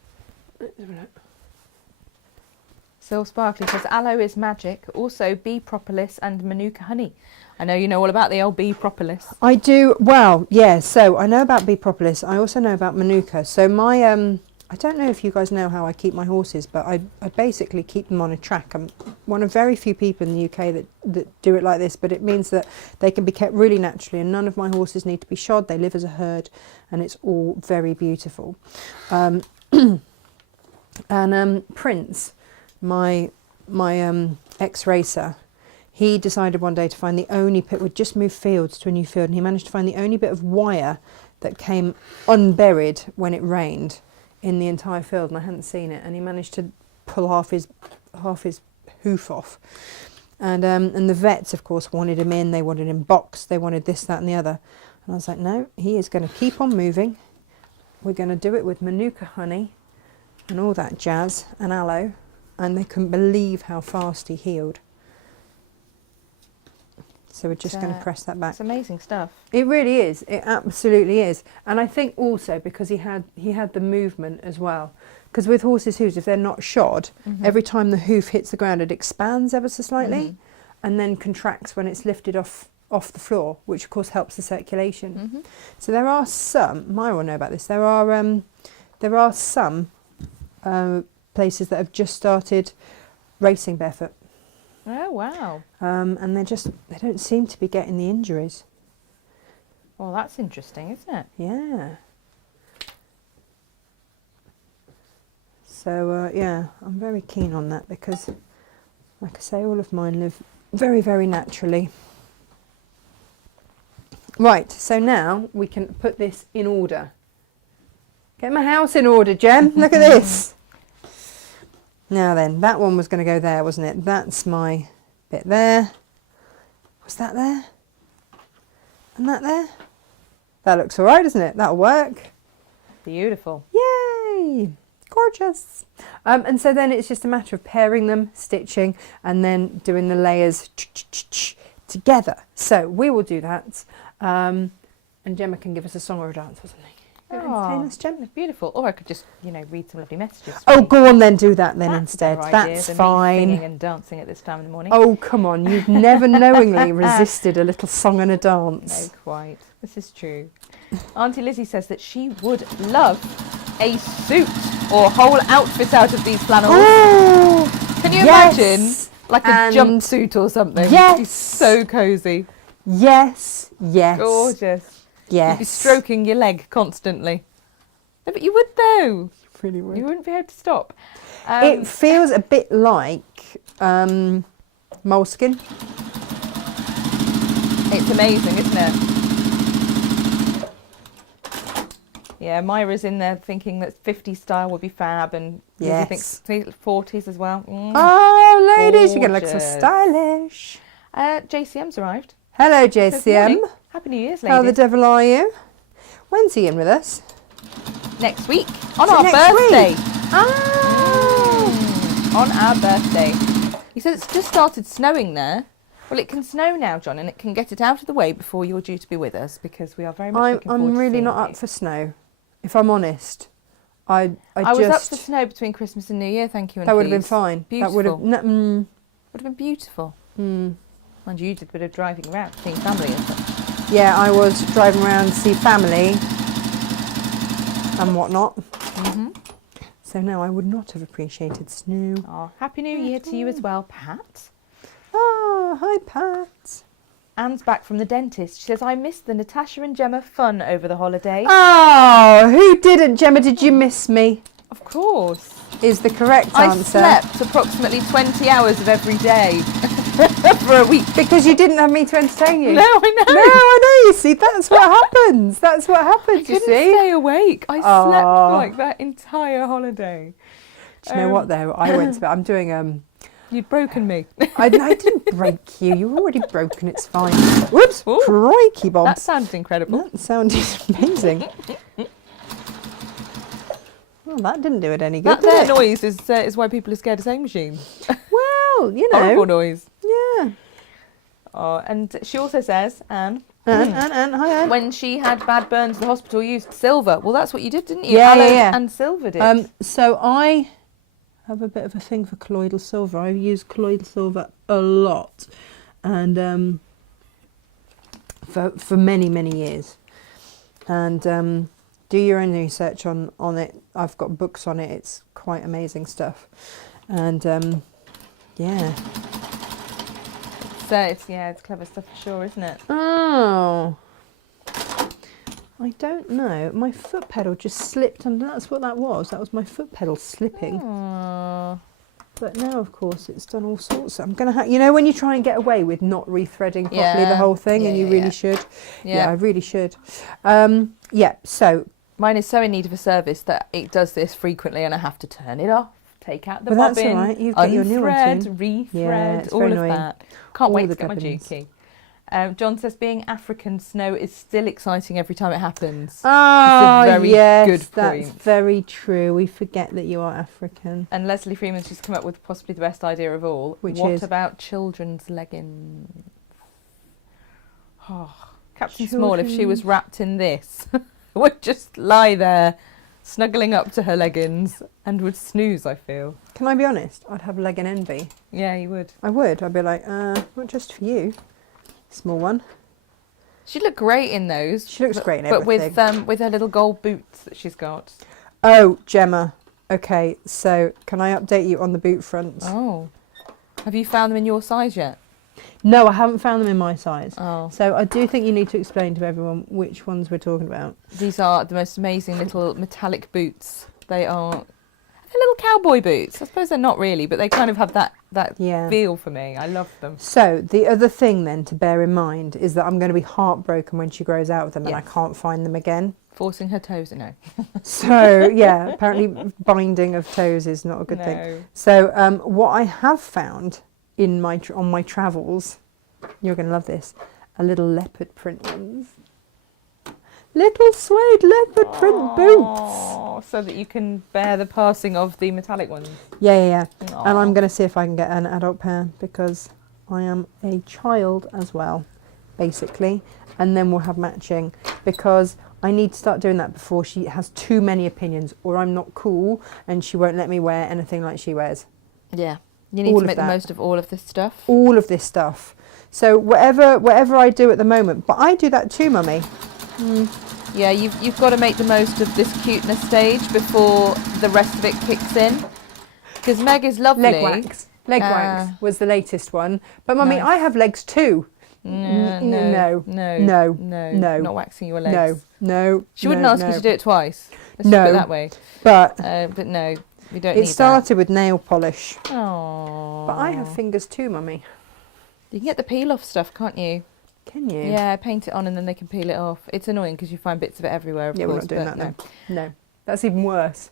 Sil Sparkly says, aloe is magic. Also, bee propolis and manuka honey. I know you know all about the old bee propolis. I do. Well, yeah, so I know about bee propolis. I also know about manuka. So my, I don't know if you guys know how I keep my horses, but I basically keep them on a track. I'm one of very few people in the UK that do it like this, but it means that they can be kept really naturally and none of my horses need to be shod. They live as a herd and it's all very beautiful. And Prince, my ex-racer, he decided one day to find the only bit, we'd just moved fields to a new field, and he managed to find the only bit of wire that came unburied when it rained in the entire field, and I hadn't seen it, and he managed to pull half his hoof off. And the vets, of course, wanted him in, they wanted him boxed, they wanted this, that and the other. And I was like, no, he is going to keep on moving. We're going to do it with manuka honey and all that jazz and aloe, and they couldn't believe how fast he healed. So we're just going to press that back. It's amazing stuff. It really is. It absolutely is. And I think also because he had the movement as well. Because with horses' hooves, if they're not shod, every time the hoof hits the ground, it expands ever so slightly, and then contracts when it's lifted off the floor, which of course helps the circulation. So there are some. Myra will know about this. There are some places that have just started racing barefoot. Oh, wow. And they don't seem to be getting the injuries. Well, that's interesting, isn't it? Yeah. So, yeah, I'm very keen on that because, like I say, all of mine live very, very naturally. Right, so now we can put this in order. Get my house in order, Jem. Look at this. Now then, that one was going to go there, wasn't it? That's my bit there. Was that there? And that there? That looks all right, doesn't it? That'll work. Beautiful. Yay! Gorgeous. And so then it's just a matter of pairing them, stitching, and then doing the layers together. So we will do that. And Gemma can give us a song or a dance or something. Taylor's gem. That's beautiful. Or I could just, read some lovely messages. Oh, go on then, do that then instead. A better idea That's than me fine. singing and dancing at this time in the morning. Oh, come on. You've never knowingly resisted a little song and a dance. No, quite. This is true. Auntie Lizzie says that she would love a suit or whole outfit out of these flannels. Oh, Can you yes. imagine? Like a jumpsuit or something. Yes. It's so cosy. Yes. Yes. Gorgeous. Yes. You'd be stroking your leg constantly. No, but you would though. Really would. You wouldn't be able to stop. It feels a bit like moleskin. It's amazing, isn't it? Yeah, Myra's in there thinking that 50s style would be fab, and Yes. Lizzie thinks 40s as well. Oh, ladies, you're going to look so Gorgeous. stylish. JCM's arrived. Hello, Good JCM. morning. Happy New Year's, ladies. How the devil are you? When's he in with us? Next week, on Is it our next birthday. week? Oh. On our birthday. He said it's just started snowing there. Well, it can snow now, John, and it can get it out of the way before you're due to be with us, because we are very much looking forward I'm to really seeing not you. up for snow, if I'm honest. I was just... up for snow between Christmas and New Year, thank you. And That would have been please. fine. Beautiful. That would have... Would have been beautiful. Mind you, you did a bit of driving around, seeing family and stuff. Yeah, I was driving around to see family and whatnot. So no, I would not have appreciated snow. Oh, Happy New Year to you as well, Pat. Oh, hi, Pat. Anne's back from the dentist. She says, I missed the Natasha and Gemma fun over the holiday. Oh, who didn't? Gemma, did you miss me? Of course. Is the correct I answer. slept approximately 20 hours of every day for a week. Because you didn't have me to entertain you. No, I know. No, I know, you see, that's what happens. That's what happens, I you couldn't see. stay awake. I Oh. slept like that entire holiday. Do you know what, though? I went to bed. I'm doing... You'd broken me. I didn't break you. You were already broken. It's fine. Whoops. Ooh. Crikey, Bob. That sounded incredible. That sounded amazing. Well, that didn't do it any good, That did there it? noise is why people are scared of sewing machines. Well, you know. Horrible noise. Yeah. Oh, and she also says, Anne, And hi, Anne. when she had bad burns, the hospital used silver. Well, that's what you did, didn't you? Yeah, Aloe yeah. and silvered it. So I have a bit of a thing for colloidal silver. I've used colloidal silver a lot, and for many years. And do your own research on it. I've got books on it. It's quite amazing stuff. And yeah. So it's clever stuff for sure, isn't it? Oh, I don't know. My foot pedal just slipped, and that's what that was. That was my foot pedal slipping. Aww. But now, of course, it's done all sorts. I'm gonna have, when you try and get away with not rethreading properly the whole thing, and you really should. Yeah, I really should. Yeah. So mine is so in need of a service that it does this frequently, and I have to turn it off, take out the Well, that's bobbin, all right. You get your new one unthread, soon. rethread, Yeah, it's all very of annoying. that. Can't All wait the to get my bobbins. Juki. John says being African snow is still exciting every time it happens. Oh, very yes, good that's point. very true. We forget that you are African. And Leslie Freeman's just come up with possibly the best idea of all. Which what is? about children's leggings? Oh, Captain Small, if she was wrapped in this, would just lie there, snuggling up to her leggings, and would snooze, I feel. Can I be honest? I'd have leg and envy. Yeah, you would. I would. I'd be like, not just for you, small one. She'd look great in those. She looks great in but everything. with her little gold boots that she's got. Oh, Gemma. Okay, so can I update you on the boot fronts? Oh. Have you found them in your size yet? No, I haven't found them in my size. Oh. So I do think you need to explain to everyone which ones we're talking about. These are the most amazing little metallic boots. They're little cowboy boots. I suppose they're not really, but they kind of have that Yeah. feel for me. I love them. So the other thing then to bear in mind is that I'm going to be heartbroken when she grows out of them and I Yes. can't find them again. Forcing her toes, no. So yeah, apparently binding of toes is not a good thing. So what I have found in on my travels, you're going to love this, a little leopard print ones. Little suede leopard print boots. Oh, so that you can bear the passing of the metallic ones. Yeah. Aw. And I'm going to see if I can get an adult pair because I am a child as well, basically. And then we'll have matching because I need to start doing that before she has too many opinions, or I'm not cool and she won't let me wear anything like she wears. Yeah. You need All to of make the that. most of all of this stuff. All of this stuff. So whatever I do at the moment, but I do that too, Mummy. Yeah, you've got to make the most of this cuteness stage before the rest of it kicks in. Because Meg is lovely. Leg wax. Leg wax was the latest one. But Mummy, Nice. I have legs too. No. Not waxing your legs. No. She wouldn't ask you to do it twice. Let's No. put it that way. But no, you don't need it started with nail polish. that. Aww. But I have fingers too, Mummy. You can get the peel-off stuff, can't you? Can you? Yeah, paint it on and then they can peel it off. It's annoying because you find bits of it everywhere, of Yeah, course. we're not doing but that no. That's even worse.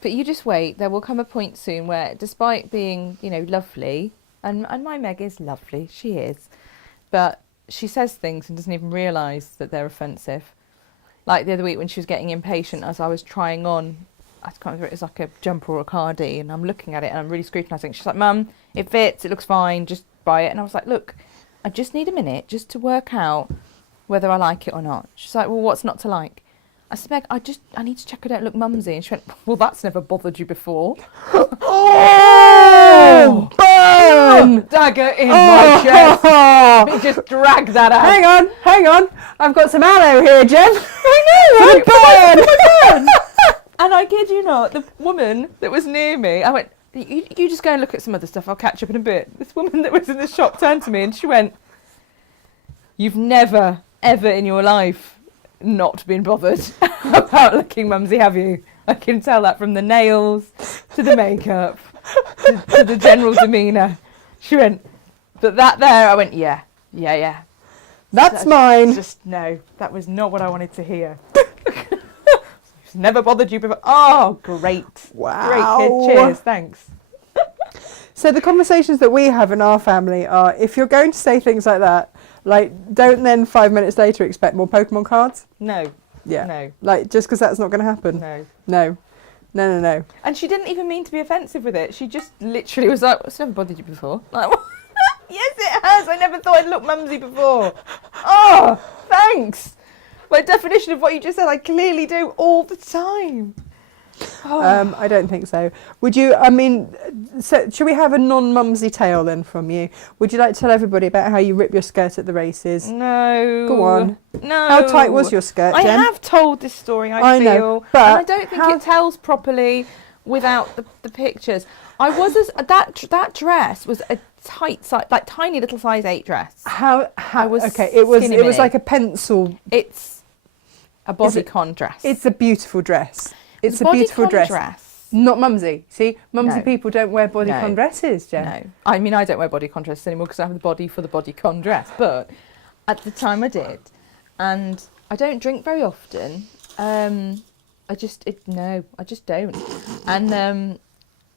But you just wait. There will come a point soon where, despite being, lovely, and my Meg is lovely, she is, but she says things and doesn't even realise that they're offensive. Like the other week when she was getting impatient as I was trying on, I can't remember, it was like a jumper or a cardi, and I'm looking at it and I'm really scrutinising. She's like, Mum, it fits, it looks fine, just buy it. And I was like, look, I just need a minute just to work out whether I like it or not. She's like, well, what's not to like? I said, Meg, I need to check I don't look mumsy. And she went, well, that's never bothered you before. Oh, burn! Dagger in my chest. Let me just drag that out. Hang on. I've got some aloe here, Jen. I know, burn! And I kid you not, the woman that was near me, I went, you just go and look at some other stuff, I'll catch up in a bit. This woman that was in the shop turned to me and she went, you've never, ever in your life not been bothered about looking mumsy, have you? I can tell that from the nails to the makeup to the general demeanour. She went, but that there, I went, yeah. That's mine. Just, no, that was not what I wanted to hear. It's never bothered you before. Oh, great. Wow. Great kid. Cheers, thanks. So the conversations that we have in our family are, if you're going to say things like that, like, don't then 5 minutes later expect more Pokemon cards. No. Yeah. No. Like, just because that's not going to happen. No. No. And she didn't even mean to be offensive with it. She just literally was like, it's never bothered you before. Like, yes, it has. I never thought I'd look mumsy before. Oh, thanks. My definition of what you just said, I clearly do all the time. Oh. I don't think so. Would you, so should we have a non-mumsy tale then from you? Would you like to tell everybody about how you rip your skirt at the races? No. Go on. No. How tight was your skirt, Jen? I have told this story, I feel. know, but and I don't think it tells properly without the pictures. I was that dress was a tight size, like tiny little size 8 dress. How was okay, it was skinny mini. like a pencil. It's a bodycon dress. It's a beautiful dress. It's a beautiful dress. Not mumsy. See, mumsy No. people don't wear bodycon dresses, Jen. No. I mean, I don't wear bodycon dresses anymore because I have the body for the bodycon dress. But at the time I did. And I don't drink very often. I just don't. And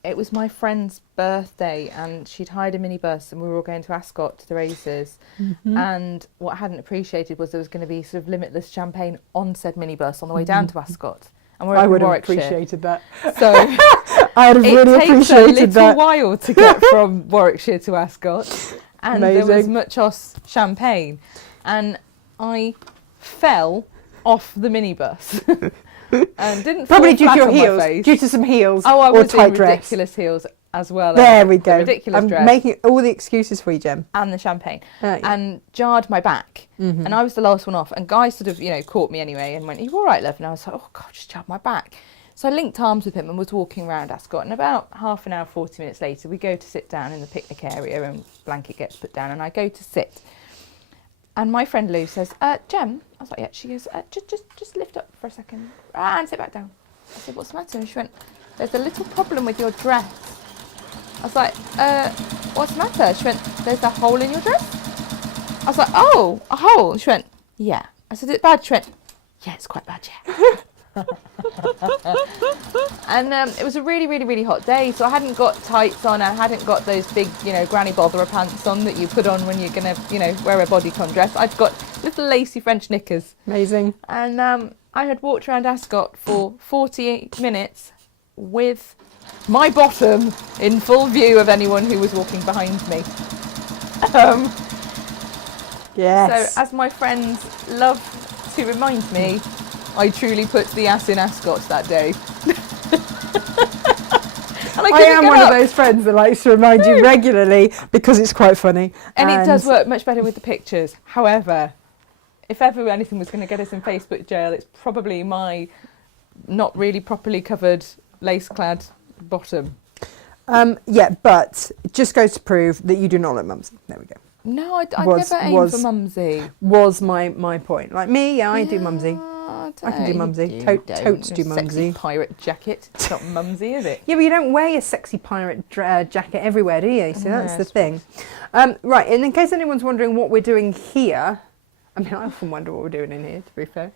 it was my friend's birthday and she'd hired a minibus and we were all going to Ascot to the races. Mm-hmm. And what I hadn't appreciated was there was going to be sort of limitless champagne on said minibus on the way down to Ascot. And we're I in would have Warwickshire. appreciated that. So I would have really it takes appreciated a little that. while to get from Warwickshire to Ascot. And there was muchos champagne. And I fell off the minibus. And didn't Probably fall due to flat your on my heels, face. due to some heels Oh, I or was tight in dress. ridiculous heels as well. There we The go. ridiculous I'm dress. making all the excuses for you, Jem. And the champagne. Yeah. And jarred my back. Mm-hmm. And I was the last one off. And Guy sort of, caught me anyway and went, are you all right, love? And I was like, oh, God, just jarred my back. So I linked arms with him and was walking around Ascot. And about half an hour, 40 minutes later, we go to sit down in the picnic area and blanket gets put down. And I go to sit. And my friend Lou says, Jem, I was like, yeah. She goes, just lift up for a second and sit back down. I said, what's the matter? And she went, there's a little problem with your dress. I was like, what's the matter? She went, there's a hole in your dress? I was like, oh, a hole. And she went, yeah. I said, is it bad? She went, yeah, it's quite bad, yeah. And it was a really, really, really hot day, so I hadn't got tights on. I hadn't got those big, granny botherer pants on that you put on when you're going to, wear a bodycon dress. I'd got little lacy French knickers. Amazing. And I had walked around Ascot for 48 minutes with my bottom in full view of anyone who was walking behind me. Yes. So, as my friends love to remind me, I truly put the ass in ascot that day. And I am one of those friends that likes to remind you regularly because it's quite funny. And it does work much better with the pictures. However, if ever anything was going to get us in Facebook jail, it's probably my not really properly covered lace-clad bottom. Yeah, but it just goes to prove that you do not look mumsy. There we go. No, I never aim for mumsy. Was my point. Like me, yeah, I do mumsy. I can do mumsy. Totes do mumsy. Sexy pirate jacket. It's not mumsy, is it? Yeah, but you don't wear your sexy pirate jacket everywhere, do you? So that's the thing. Right, and in case anyone's wondering what we're doing here, I mean, I often wonder what we're doing in here, to be fair.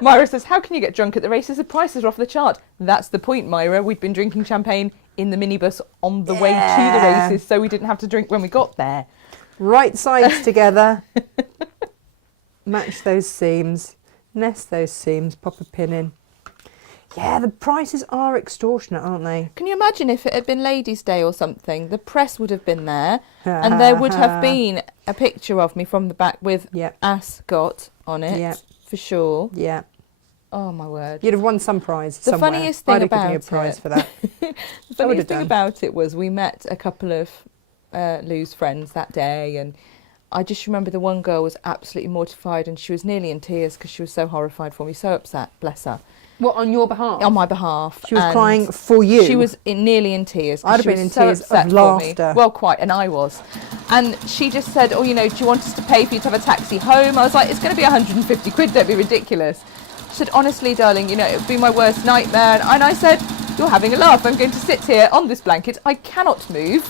Myra says, how can you get drunk at the races? The prices are off the chart. That's the point, Myra. We'd been drinking champagne in the minibus on the way to the races, so we didn't have to drink when we got there. Right sides together. Match those seams. Nest those seams. Pop a pin in. Yeah, the prices are extortionate, aren't they? Can you imagine if it had been Ladies' Day or something? The press would have been there, and there would have been a picture of me from the back with ascot on it, for sure. Yeah. Oh my word! You'd have won some prize the somewhere. Funniest thing I'd have about given you a prize for that. The funniest thing about it was we met a couple of Lou's friends that day, and I just remember the one girl was absolutely mortified, and she was nearly in tears because she was so horrified for me, so upset. Bless her. What, on your behalf? On my behalf. She was crying for you? She was nearly in tears. I'd have been in tears of laughter. Well, quite, and I was. And she just said, oh, you know, do you want us to pay for you to have a taxi home? I was like, it's going to be 150 quid, don't be ridiculous. She said, honestly, darling, you know, it would be my worst nightmare. And I said, you're having a laugh. I'm going to sit here on this blanket. I cannot move.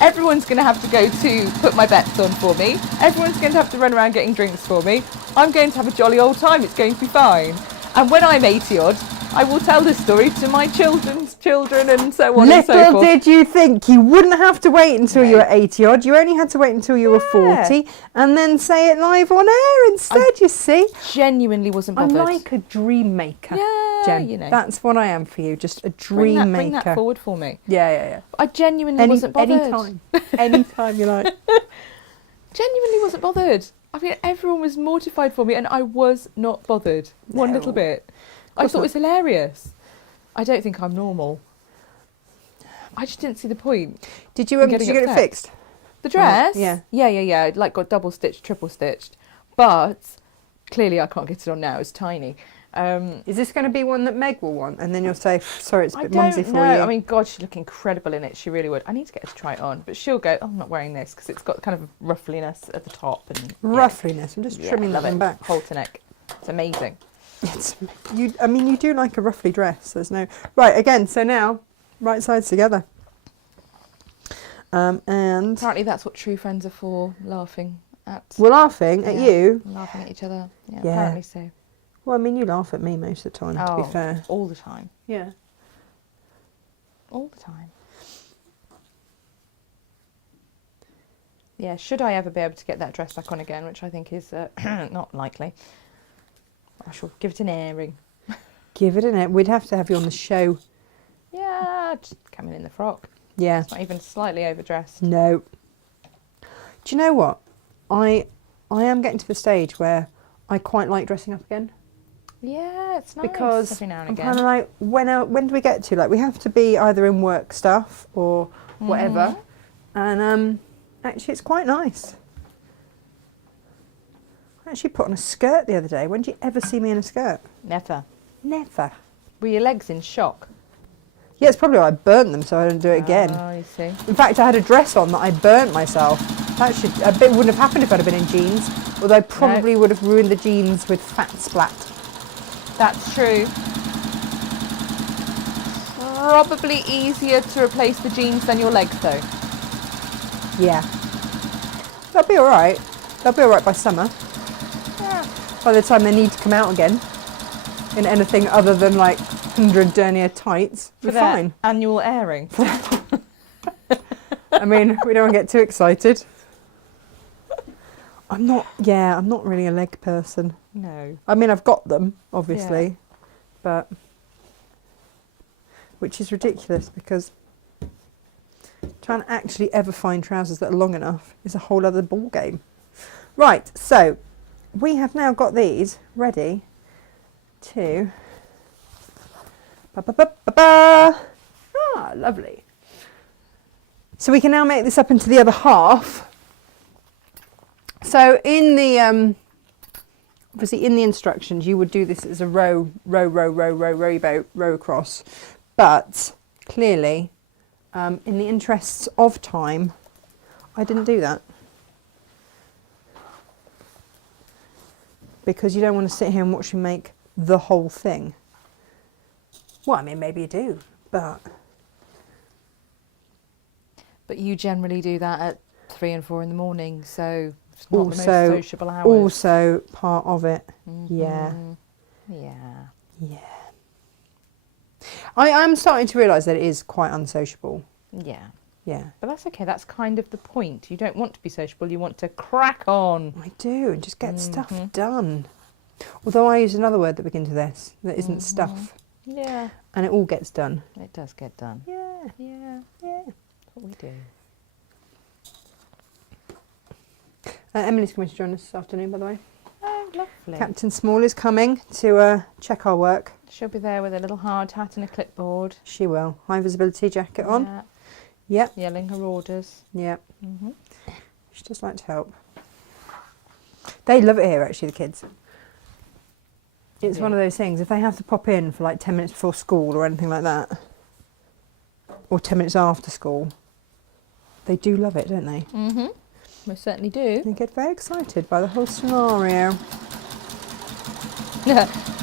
Everyone's going to have to go to put my bets on for me. Everyone's going to have to run around getting drinks for me. I'm going to have a jolly old time. It's going to be fine. And when I'm 80 odd, I will tell this story to my children's children and so on and so forth. Little did you think you wouldn't have to wait until you were 80 odd. You only had to wait until you were 40 and then say it live on air instead, you see. Genuinely wasn't bothered. I'm like a dream maker, Jen. You know. That's what I am for you, just a dream maker. Bring that forward for me. Yeah. I genuinely wasn't bothered. Anytime you like. Genuinely wasn't bothered. I mean, everyone was mortified for me and I was not bothered one little bit. I thought it was hilarious. I don't think I'm normal. I just didn't see the point. Did you get it fixed? The dress? Yeah. Yeah. Like got double stitched, triple stitched. But clearly I can't get it on now. It's tiny. Is this going to be one that Meg will want? And then you'll say, sorry, it's a bit mumsy for you. I mean, God, she'd look incredible in it. She really would. I need to get her to try it on. But she'll go, oh, I'm not wearing this because it's got kind of ruffliness at the top. And ruffliness? I'm just trimming that one back. Halter neck. It's amazing. I mean, you do like a ruffly dress. There's no... Right, again, so now, right sides together. And... Apparently that's what true friends are for, laughing at... We're laughing at you? Laughing at each other. Yeah, apparently so. Well, I mean, you laugh at me most of the time, to be fair. All the time. Yeah. All the time. Yeah, should I ever be able to get that dress back on again, which I think is not likely, I shall give it an airing. Give it an airing. We'd have to have you on the show. Yeah, just coming in the frock. Yeah. It's not even slightly overdressed. No. Do you know what? I am getting to the stage where I quite like dressing up again. Yeah, it's nice because every now and I'm again. kind of like, when do we get to? Like, we have to be either in work stuff or whatever. And actually, it's quite nice. I actually put on a skirt the other day. When did you ever see me in a skirt? Never. Never. Were your legs in shock? Yeah, it's probably why I burnt them, so I don't do it again. Oh, you see. In fact, I had a dress on that I burnt myself. That wouldn't have happened if I'd have been in jeans, although I probably would have ruined the jeans with fat splat. That's true. Probably easier to replace the jeans than your legs, though. Yeah. They'll be all right. They'll be all right by summer. Yeah. By the time they need to come out again in anything other than like 100 denier tights, we're fine. Annual airing. I mean, we don't want to get too excited. I'm not really a leg person. No. I mean, I've got them, obviously, but which is ridiculous because trying to actually ever find trousers that are long enough is a whole other ball game. Right, so we have now got these ready to... Ba, ba, ba, ba, ba. Ah, lovely. So we can now make this up into the other half. So in the... obviously in the instructions you would do this as a row across, but clearly in the interests of time I didn't do that, because you don't want to sit here and watch me make the whole thing. Well, I mean, maybe you do, but you generally do that at 3 and 4 in the morning, so it's not the most also sociable hours. also part of it. Yeah. Yeah. I'm starting to realise that it is quite unsociable. Yeah. Yeah, But that's okay. That's kind of the point. You don't want to be sociable. You want to crack on. I do, and just get stuff done. Although I use another word that begins with S that isn't stuff, Yeah. and it all gets done. It does get done. Yeah, Yeah. yeah. That's what we do. Emily's coming to join us this afternoon, by the way. Oh, lovely. Captain Small is coming to check our work. She'll be there with a little hard hat and a clipboard. She will. High visibility jacket on. Yeah. Yep. Yelling her orders. Yep. Mm-hmm. She does like to help. They love it here, actually, the kids. It's one of those things, if they have to pop in for like 10 minutes before school or anything like that, or 10 minutes after school, they do love it, don't they? Mm-hmm. We certainly do. They get very excited by the whole scenario.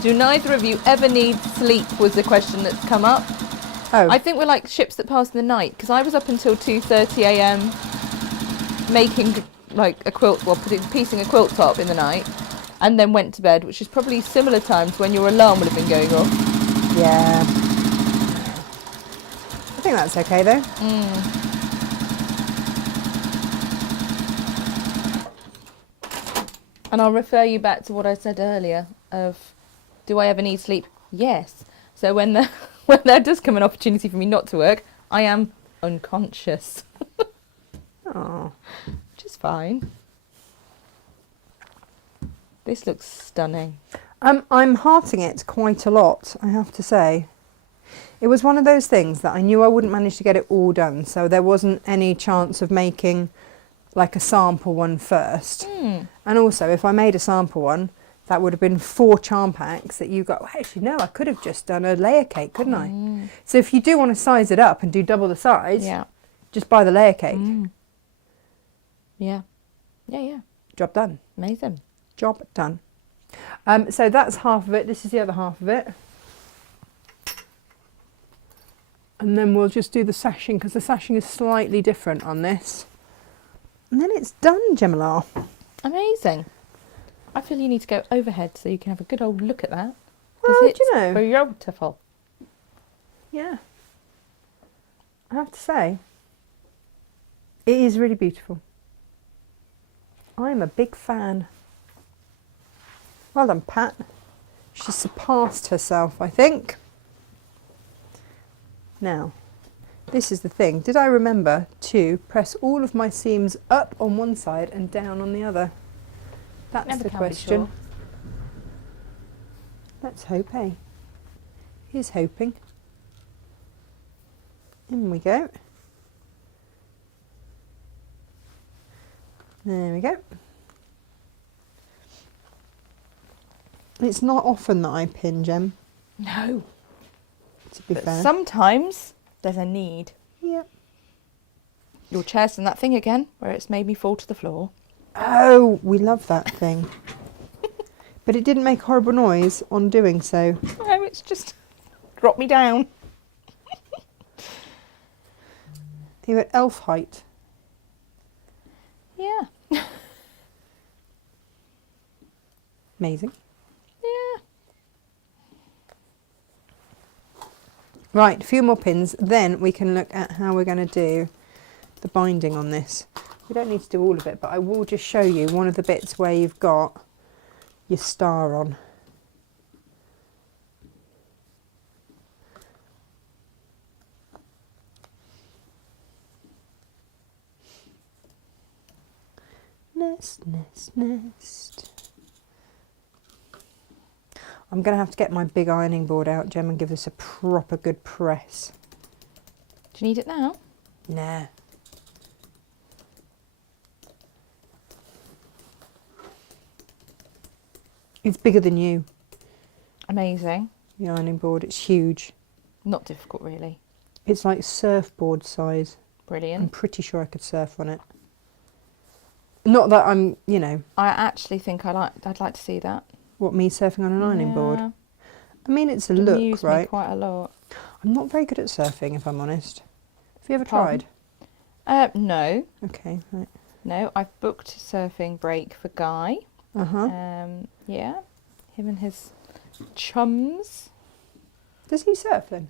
Do neither of you ever need sleep, was the question that's come up. Oh, I think we're like ships that pass in the night, because I was up until 2:30 a.m. making like a quilt, well, piecing a quilt top in the night, and then went to bed, which is probably similar time to when your alarm would have been going off. yeah. I think that's okay though. And I'll refer you back to what I said earlier of, do I ever need sleep? Yes. So when there does come an opportunity for me not to work, I am unconscious, Oh, which is fine. This looks stunning. I'm hearting it quite a lot, I have to say. It was one of those things that I knew I wouldn't manage to get it all done, so there wasn't any chance of making like a sample one first. And also, if I made a sample one, that would have been 4 charm packs that you got. Well, actually, no, I could have just done a layer cake, couldn't I? So if you do want to size it up and do double the size, Yeah. just buy the layer cake. Yeah. Yeah. Job done. Amazing. Job done. So that's half of it. This is the other half of it. And then we'll just do the sashing, because the sashing is slightly different on this. And then it's done, Gemma. Amazing. I feel you need to go overhead so you can have a good old look at that. Well, Because do you know? it's beautiful. Yeah. I have to say, it is really beautiful. I'm a big fan. Well done, Pat. She surpassed herself, I think. Now, this is the thing. Did I remember to press all of my seams up on one side and down on the other? That's Never the can be question. sure. Let's hope, eh? Here's hoping. In we go. There we go. It's not often that I pin, Gem, No. to be But fair. sometimes there's a need. Yep. Your chair's done that thing again where it's made me fall to the floor. Oh, we love that thing. But it didn't make horrible noise on doing so. No, it's just dropped me down. They were at elf height. Yeah. Amazing. Yeah. Right, a few more pins, then we can look at how we're going to do the binding on this. We don't need to do all of it, but I will just show you one of the bits where you've got your star on. Nest, nest, nest. I'm going to have to get my big ironing board out, Gem, and give this a proper good press. Do you need it now? Nah. It's bigger than you, Amazing. the ironing board. It's huge. Not difficult, really. It's like surfboard size. I'm Brilliant. pretty sure I could surf on it. Not that I'm, you know, I actually think I'd like to see that. what, me surfing on an ironing board? Yeah. I mean, it's a It look, amused me right? quite a lot. I'm not very good at surfing, if I'm honest. Have you ever Pardon? tried? No. Okay, right. No, I've booked a surfing break for Guy. Uh-huh. Yeah, him and his chums. Does he surf then?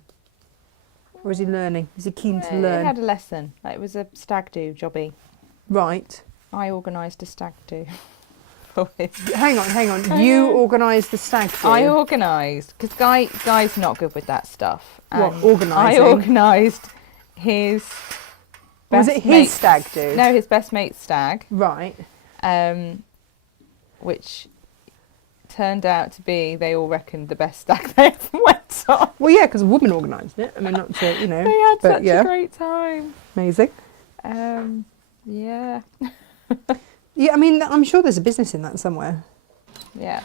Or is he learning? Is he keen to He learn? had a lesson. Like, it was a stag do jobby. Right. I organised a stag do for him. Hang on. You organised the stag do? I organised because Guy's not good with that stuff. What, And organising? I organised his. Was best it his mate's- stag do? No, his best mate's stag. Right. Which turned out to be, they all reckoned, the best stag they ever went on. Well, yeah, because a woman organised it. I mean, not to, you know. They had but such yeah. a great time. Amazing. Yeah. Yeah, I mean, I'm sure there's a business in that somewhere. Yeah.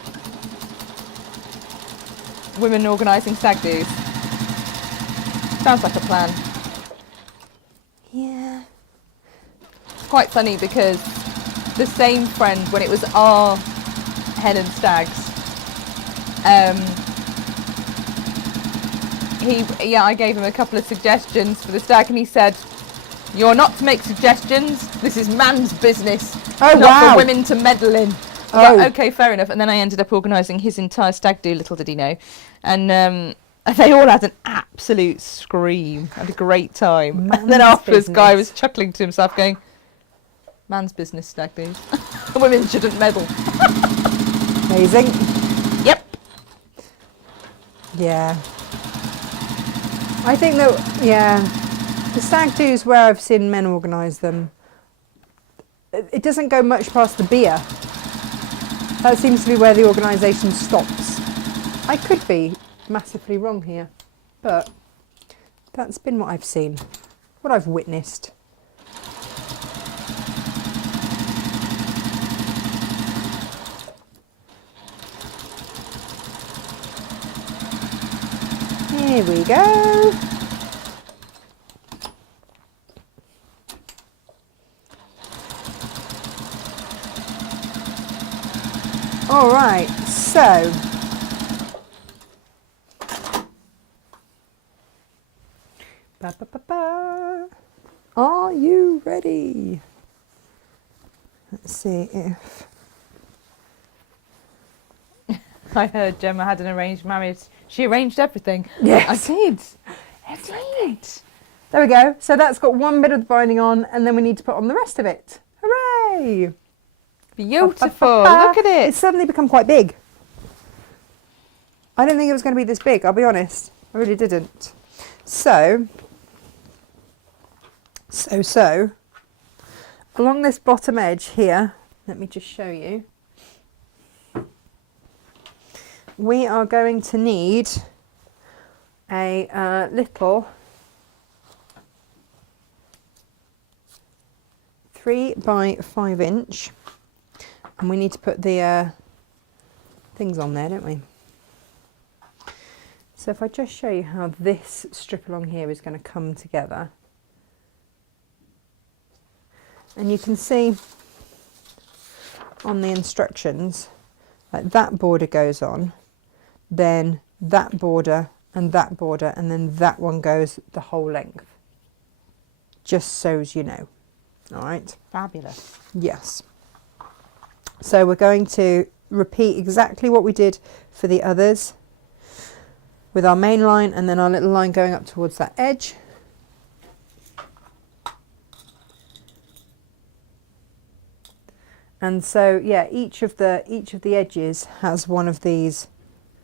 Women organising stag do's. Sounds like a plan. Yeah. It's quite funny because the same friend, when it was our hen and stags, I gave him a couple of suggestions for the stag, and he said, "You're not to make suggestions. This is man's business, Oh, not wow. for women to meddle in." Oh. Like, okay, fair enough. And then I ended up organising his entire stag do. Little did he know, and they all had an absolute scream. Had a great time. Man's and then afterwards, business. Guy was chuckling to himself, going, "Man's business stag do's. Women shouldn't meddle." Amazing. Yep. Yeah. I think that, yeah, the stag do's where I've seen men organise them, it doesn't go much past the beer. That seems to be where the organisation stops. I could be massively wrong here, but that's been what I've seen, what I've witnessed. Here we go. All right, so are you ready? Let's see if I heard Gemma had an arranged marriage. She arranged everything. yes. I did. I did. There we go. So that's got one bit of the binding on, and then we need to put on the rest of it. Hooray! Beautiful. Look at It's it. suddenly become quite big. I didn't think it was going to be this big, I'll be honest. I really didn't. So, along this bottom edge here, let me just show you. We are going to need a little 3 by 5 inch, and we need to put the things on there, don't we? So if I just show you how this strip along here is going to come together, and you can see on the instructions, like that border goes on, then that border, and then that one goes the whole length, just so as you know. All right. Fabulous. Yes. So we're going to repeat exactly what we did for the others with our main line and then our little line going up towards that edge. And so yeah, each of the edges has one of these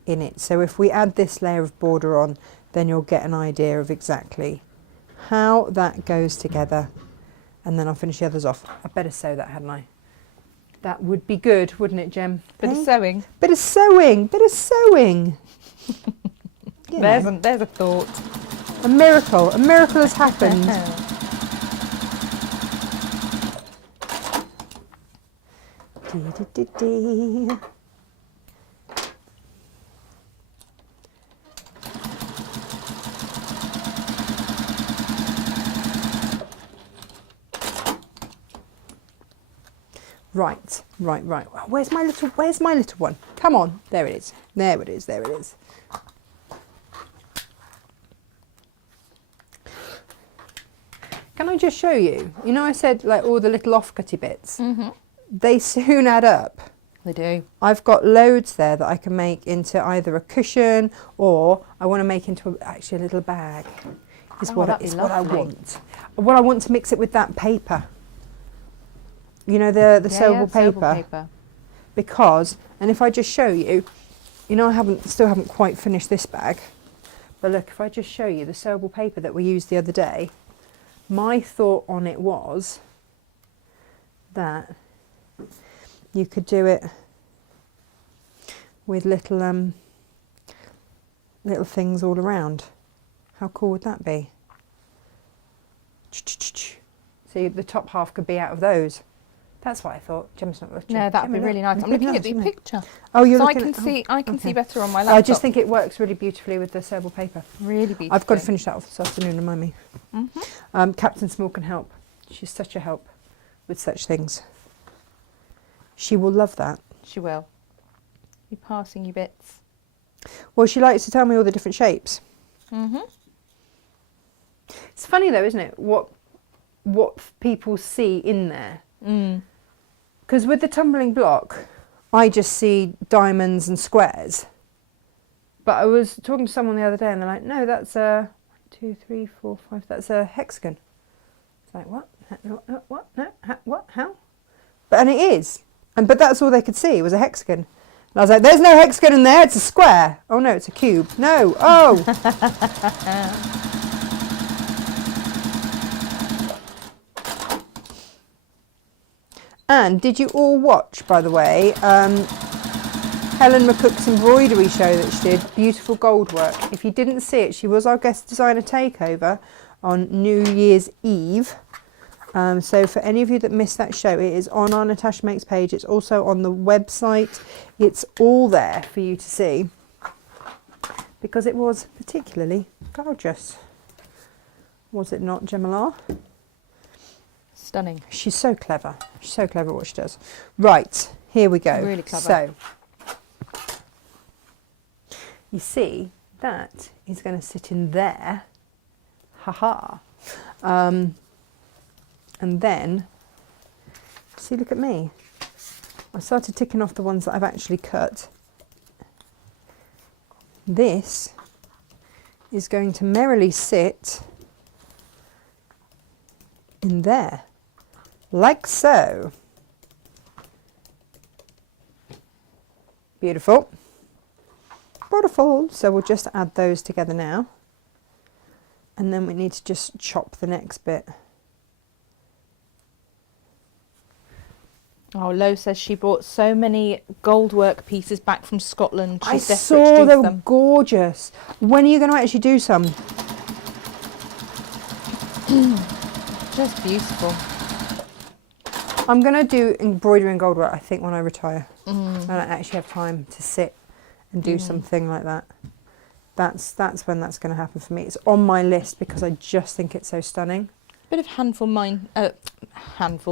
in it. So if we add this layer of border on, then you'll get an idea of exactly how that goes together. And then I'll finish the others off. I better sew that, hadn't I? That would be good, wouldn't it, Jem? Bit of Hey? sewing. Bit of sewing, bit of sewing. You know, There's a thought. a miracle has happened. Dee, dee, dee, dee. Right. Where's my little one? Come on. There it is. There it is. Can I just show you? You know I said like all the little offcutty bits? Mm-hmm. They soon add up. They do. I've got loads there that I can make into either a cushion or I want to make into actually a little bag. Is what I want. What I want to mix it with that paper. You know, the sewable paper. Because, and if I just show you, you know, I still haven't quite finished this bag. But look, if I just show you the sewable paper that we used the other day, my thought on it was that you could do it with little things all around. How cool would that be? See, the top half could be out of those. That's what I thought. Jem's not looking. No, that'd be really nice. I'm looking at the picture. Oh, you're so looking I can see better on my laptop. I just think it works really beautifully with the sewable paper. Really beautiful. I've got to finish that off this afternoon, remind me. Mm-hmm. Captain Small can help. She's such a help with such things. She will love that. She will. Be passing you bits. Well, she likes to tell me all the different shapes. Mm-hmm. It's funny though, isn't it? What people see in there. Mm. Because with the tumbling block, I just see diamonds and squares. But I was talking to someone the other day and they're like, no, that's a 1, 2, 3, 4, 5, that's a hexagon. It's like, what? What? No, what? How? And it is. But that's all they could see was a hexagon. And I was like, there's no hexagon in there, it's a square. Oh no, it's a cube. No, oh! And did you all watch, by the way, Helen McCook's embroidery show that she did, beautiful gold work? If you didn't see it, she was our guest designer takeover on New Year's Eve. So for any of you that missed that show, it is on our Natasha Makes page. It's also on the website. It's all there for you to see because it was particularly gorgeous. Was it not, Gemma? Stunning. She's so clever. She's so clever at what she does. Right, here we go. Really clever. So, you see, that is going to sit in there. Ha-ha. And then, see, look at me. I started ticking off the ones that I've actually cut. This is going to merrily sit in there, like so. Beautiful. Beautiful. So we'll just add those together now. And then we need to just chop the next bit. Oh, Lo says she brought so many gold work pieces back from Scotland. I She's desperate saw to do they were them. gorgeous. When are you going to actually do some? Just beautiful. I'm going to do embroidery and gold work, I think, when I retire. I don't actually have time to sit and do something like that. That's when that's going to happen for me. It's on my list because I just think it's so stunning. Bit of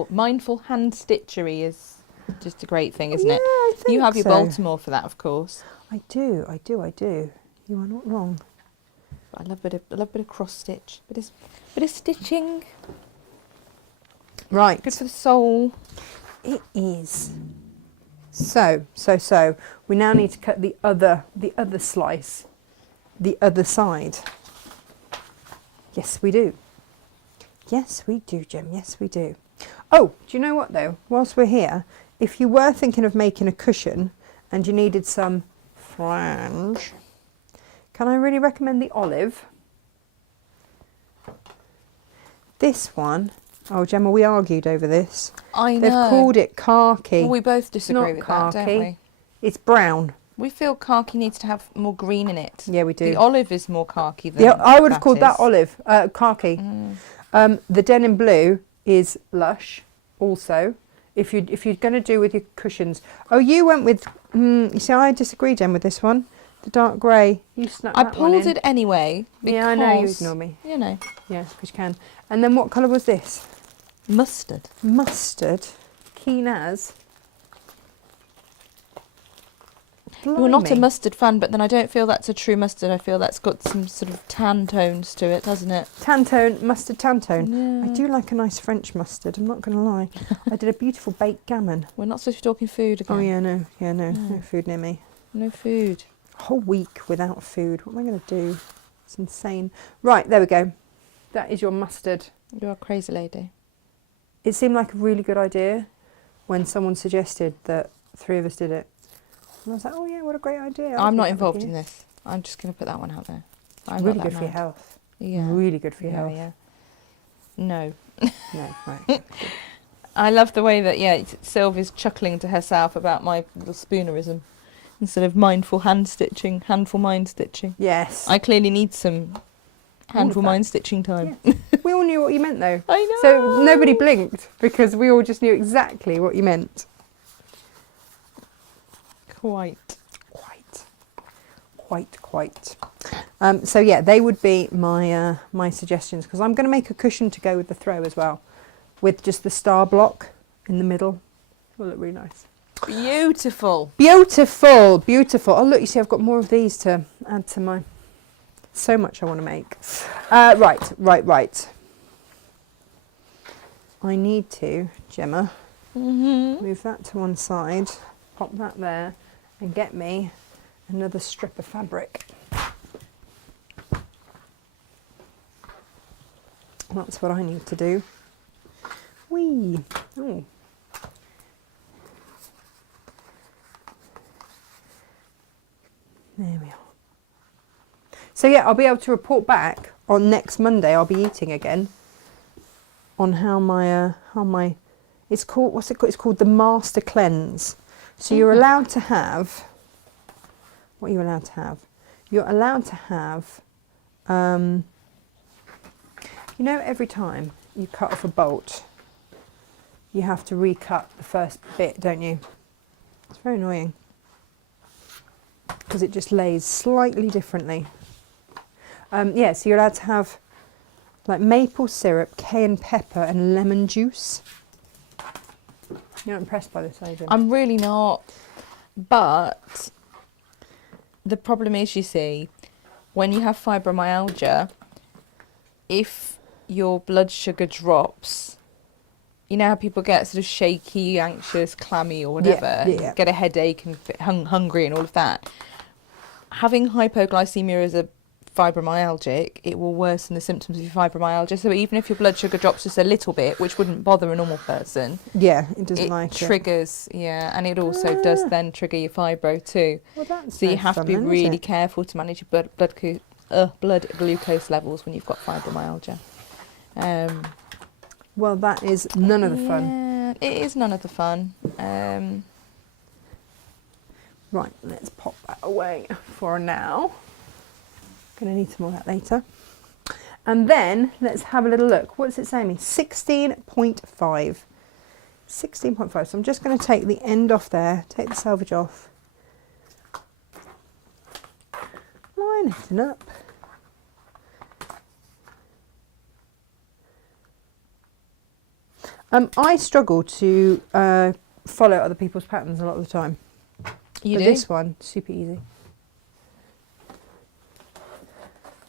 mindful hand stitchery is just a great thing, isn't it? I think You have your so. Baltimore for that, of course. I do. You are not wrong. But I love a bit of cross stitch. Bit of stitching. Right. Good for the soul. It is. So. We now need to cut the other slice, the other side. Yes, we do. Yes, we do, Jem. Yes, we do. Oh, do you know what, though? Whilst we're here, if you were thinking of making a cushion and you needed some flange, can I really recommend the olive? This one Oh, Gemma, we argued over this. I know. They've called it khaki. Well, we both It's disagree not with khaki. that, don't we? It's brown. We feel khaki needs to have more green in it. Yeah, we do. The olive is more khaki than I would have called that is. olive, khaki. The denim blue is lush. Also, if you're going to do with your cushions. Oh, you went with. You see, I disagree, Jen, with this one. The dark grey. You snuck I that one in. pulled it anyway. Yeah, I know you because, ignore me. You know, Yes, because you can. And then what colour was this? mustard. Mustard. Keen as. You're not a Blimey. mustard fan, but then I don't feel that's a true mustard. I feel that's got some sort of tan tones to it, hasn't it? Tantone, mustard tantone. Yeah. I do like a nice French mustard, I'm not going to lie. I did a beautiful baked gammon. We're not supposed to be talking food again. Oh, yeah, no. Yeah, no. No food near me. No food. A whole week without food. What am I going to do? It's insane. Right, there we go. That is your mustard. You're a crazy lady. It seemed like a really good idea when someone suggested that 3 of us did it. And I was like, oh yeah, what a great idea. I'm not involved in this. I'm just going to put that one out there. I'm Really not that good for your mad. health. Yeah. Really good for your health. Yeah. No. No, right. I love the way that, Sylvia's chuckling to herself about my little spoonerism instead of mindful hand stitching, handful mind stitching. Yes. I clearly need some handful that. mind stitching time. Yeah. We all knew what you meant though. I know. So nobody blinked because we all just knew exactly what you meant. Quite. So yeah, they would be my my suggestions because I'm going to make a cushion to go with the throw as well, with just the star block in the middle. Will look really nice. Beautiful. Beautiful. Oh look, you see, I've got more of these to add to my. So much I want to make. Right. I need to, Gemma, move that to one side, pop that there, and get me another strip of fabric. That's what I need to do. Whee! Oh. There we are. So yeah, I'll be able to report back on next Monday. I'll be eating again on how my it's called, what's it called? It's called the Master Cleanse. So you're allowed to have, what are you allowed to have? You're allowed to have, you know, every time you cut off a bolt, you have to recut the first bit, don't you? It's very annoying because it just lays slightly differently. Yeah, so you're allowed to have like maple syrup, cayenne pepper and lemon juice. You're not impressed by this, are you? I'm really not. But the problem is, you see, when you have fibromyalgia, if your blood sugar drops, you know how people get sort of shaky, anxious, clammy or whatever, yeah. get a headache and hungry and all of that. Having hypoglycemia as a fibromyalgic, it will worsen the symptoms of your fibromyalgia. So even if your blood sugar drops just a little bit, which wouldn't bother a normal person, yeah, it doesn't it like triggers, and it also does then trigger your fibro too. Well, that's so you no have to fun be then, is really it? careful to manage your blood glucose levels when you've got fibromyalgia. Well, that is none of the fun. Yeah, it is none of the fun. Right, let's pop that away for now. Going to need some more of that later. And then let's have a little look. What does it say to me? 16.5. 16.5. So I'm just going to take the end off there, take the selvage off. Line everything up. I struggle to follow other people's patterns a lot of the time. You But do? this one, super easy.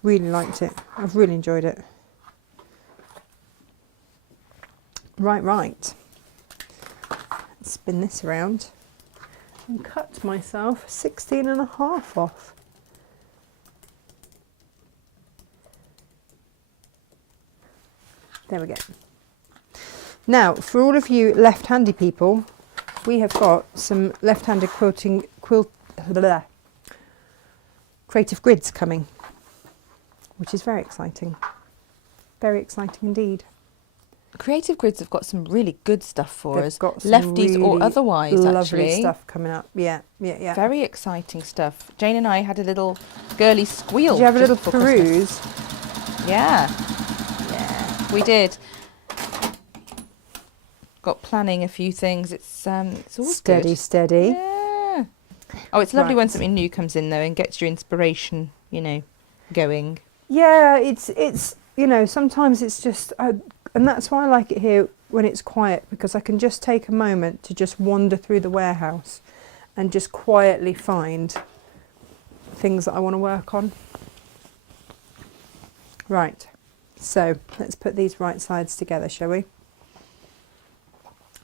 Really liked it. I've really enjoyed it. Right. Let's spin this around and cut myself 16.5 off. There we go. Now, for all of you left-handed people, we have got some left-handed creative grids coming, which is very exciting. Very exciting indeed. Creative Grids have got some really good stuff for They've us, got some lefties or really otherwise. lovely Actually, stuff coming up. Yeah. very exciting stuff. Jane and I had a little girly squeal. Did you have a just little before peruse? Christmas. Yeah, we did. Got planning a few things. It's all Steady, good. steady. Yeah. Oh, it's lovely when Right. something new comes in though and gets your inspiration, going. Yeah, it's sometimes it's just, and that's why I like it here when it's quiet, because I can just take a moment to just wander through the warehouse and just quietly find things that I want to work on. Right, so let's put these right sides together, shall we?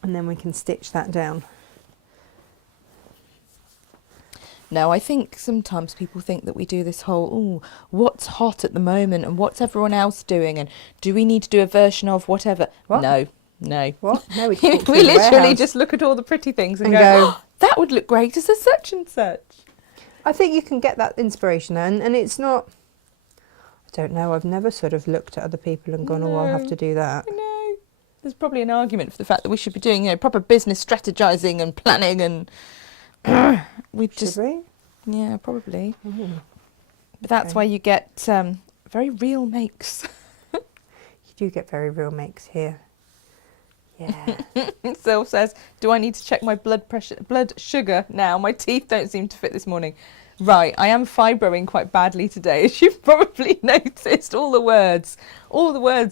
And then we can stitch that down. No, I think sometimes people think that we do this whole, what's hot at the moment and what's everyone else doing and do we need to do a version of whatever? What? No. What? No, we, We literally just look at all the pretty things and go, oh, that would look great as a such and such. I think you can get that inspiration there, and it's not, I don't know, I've never sort of looked at other people and gone, oh, I'll have to do that. I know. There's probably an argument for the fact that we should be doing, proper business strategizing and planning and we just, Should we? yeah, probably. Mm. But that's Okay. why you get very real makes. You do get very real makes here. Yeah. Syl says, do I need to check my blood sugar now? My teeth don't seem to fit this morning. Right, I am fibroing quite badly today, as you've probably noticed. All the words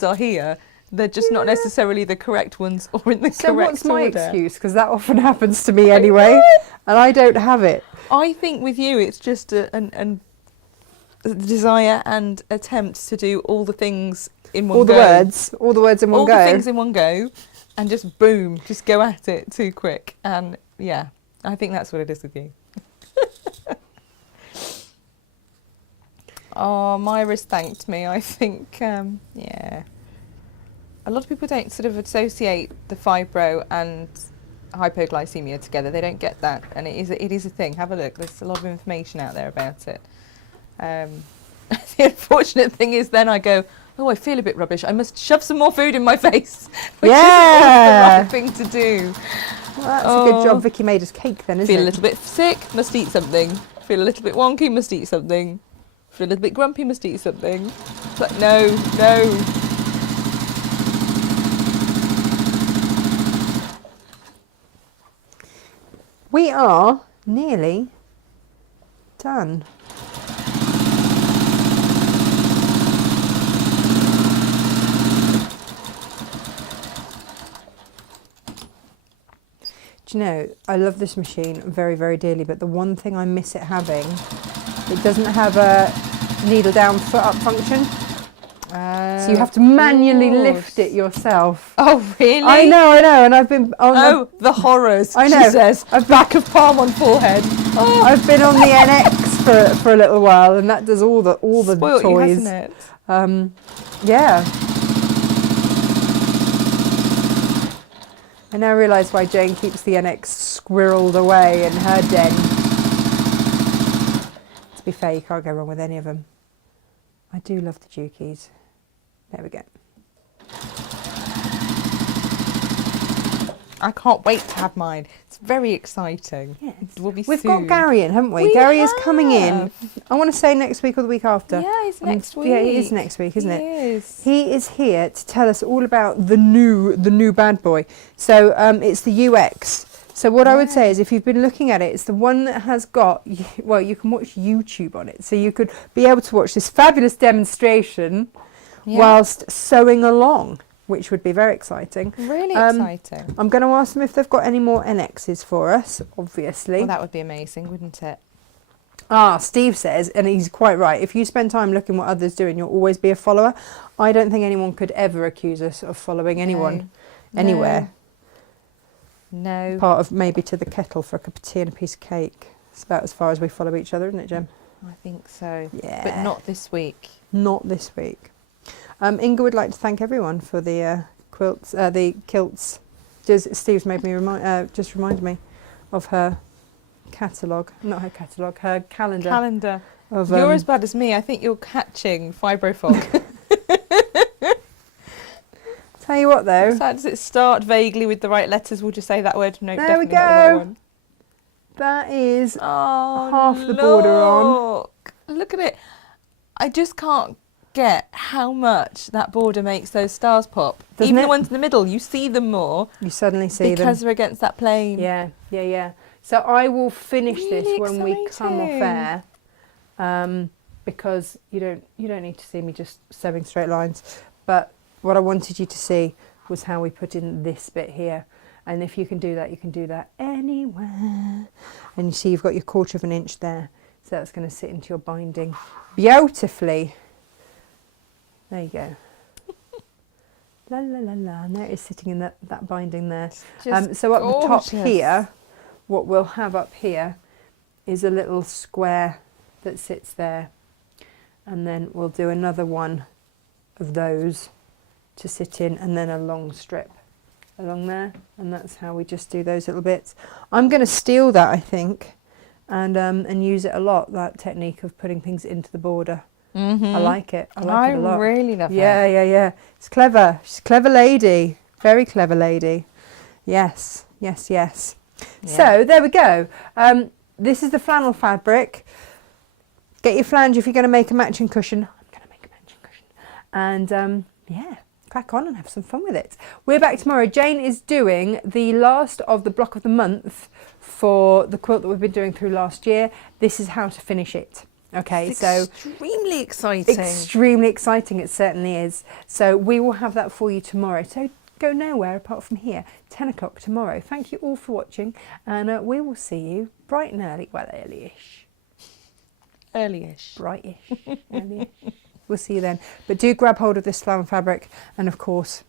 are here. They're just not necessarily the correct ones or in the So correct what's my order. excuse? Because that often happens to me anyway, and I don't have it. I think with you, it's just a desire and attempt to do all the things in one go. All the words in one all go. the things in one go, and just boom, just go at it too quick. And yeah, I think that's what it is with you. Oh, Myra's thanked me. I think, yeah. A lot of people don't sort of associate the fibro and hypoglycemia together. They don't get that, and it is a thing. Have a look. There's a lot of information out there about it. The unfortunate thing is, then I go, oh, I feel a bit rubbish. I must shove some more food in my face, which isn't always the right thing to do. Well, that's a good job. Vicky made us cake then, isn't it? Feel a little bit sick, must eat something. Feel a little bit wonky, must eat something. Feel a little bit grumpy, must eat something. But no. We are nearly done. Do you know, I love this machine very, very dearly, but the one thing I miss it having, it doesn't have a needle down, foot up function. So you have to manually lift it yourself. Oh, really? I know, and I've been on the horrors, I know. she says. Back of palm on forehead. Oh. I've been on the NX for a little while, and that does all the Spoilt toys. you, hasn't it? Yeah. I now realise why Jane keeps the NX squirreled away in her den. To be fair, you can't go wrong with any of them. I do love the Dukies. There we go. I can't wait to have mine. It's very exciting. Yes. It will be We've soon. got Gary in, haven't we? We Gary is coming in. have. I want to say next week or the week after. Yeah, it's next week. Yeah, it is next week, isn't it? Yes. He is here to tell us all about the new bad boy. So it's the UX. So what I would say is, if you've been looking at it, it's the one that has got, well, you can watch YouTube on it. So you could be able to watch this fabulous demonstration whilst sewing along, which would be very exciting. Really exciting. I'm going to ask them if they've got any more NXs for us, obviously. Well, that would be amazing, wouldn't it? Steve says, and he's quite right, if you spend time looking what others do, you'll always be a follower. I don't think anyone could ever accuse us of following anyone anywhere. No. Part of maybe to the kettle for a cup of tea and a piece of cake. It's about as far as we follow each other, isn't it, Jem? I think so. Yeah. But not this week. Not this week. Inga would like to thank everyone for the the kilts. Steve's made me just reminded me of her catalogue. Not her catalogue, her calendar. Of, You're as bad as me. I think you're catching fibrofog. Tell you what though. So does it start vaguely with the right letters? We'll just say that word. No, There we definitely not the right go. one. That is Oh, half the border on. Look at it. I just can't get how much that border makes those stars pop. Doesn't Even it? the ones in the middle, you see them more You suddenly see them. because they're against that plane. Yeah, yeah, yeah. So I will finish this Really when we come off exciting. air, because you don't need to see me just sewing straight lines. But what I wanted you to see was how we put in this bit here. And if you can do that, you can do that anywhere. And you see you've got your 1/4 of an inch there. So that's going to sit into your binding beautifully. There you go. La la la la. And there it is sitting in that binding there. Just So up the top gorgeous. here, what we'll have up here is a little square that sits there. And then we'll do another one of those to sit in, and then a long strip along there. And that's how we just do those little bits. I'm going to steal that, I think, and use it a lot, that technique of putting things into the border. Mm-hmm. I like it. I like it a lot. really love Yeah, it. yeah, yeah. It's clever. She's a clever lady. Very clever lady. Yes, yes, yes. Yeah. So there we go. This is the flannel fabric. Get your flange if you're going to make a matching cushion. I'm going to make a matching cushion. And yeah, crack on and have some fun with it. We're back tomorrow. Jane is doing the last of the block of the month for the quilt that we've been doing through last year. This is how to finish it. Okay, It's so extremely exciting. extremely exciting, it certainly is. So we will have that for you tomorrow. So go nowhere apart from here, 10 o'clock tomorrow. Thank you all for watching, and we will see you bright and early, well, early-ish. Early-ish. Brightish, early-ish. We'll see you then. But do grab hold of this flannel fabric, and of course,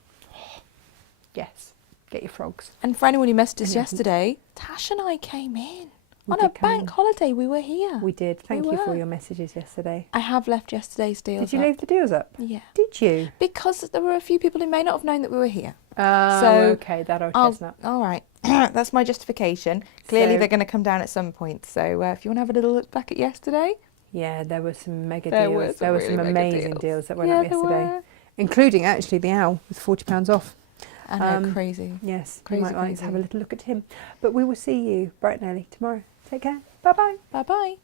yes, get your frogs. And for anyone who missed us And you- yesterday, Tash and I came in. We On a did come bank in. holiday, we were here. We did. Thank We you for were. your messages yesterday. I have left yesterday's deals Did you up. leave the deals up? Yeah. Did you? Because there were a few people who may not have known that we were here. Oh, So, okay, that old chestnut. All right. That's my justification. Clearly, So- they're going to come down at some point. So if you want to have a little look back at yesterday. Yeah, there were some mega There deals. were some There were really some mega amazing deals. deals that went Yeah, up there yesterday, were. including actually the owl with £40 off. I know, crazy. Yes, Crazy, you might like to have a crazy. little look at him. But we will see you bright and early tomorrow. Take care. Bye bye. Bye-bye.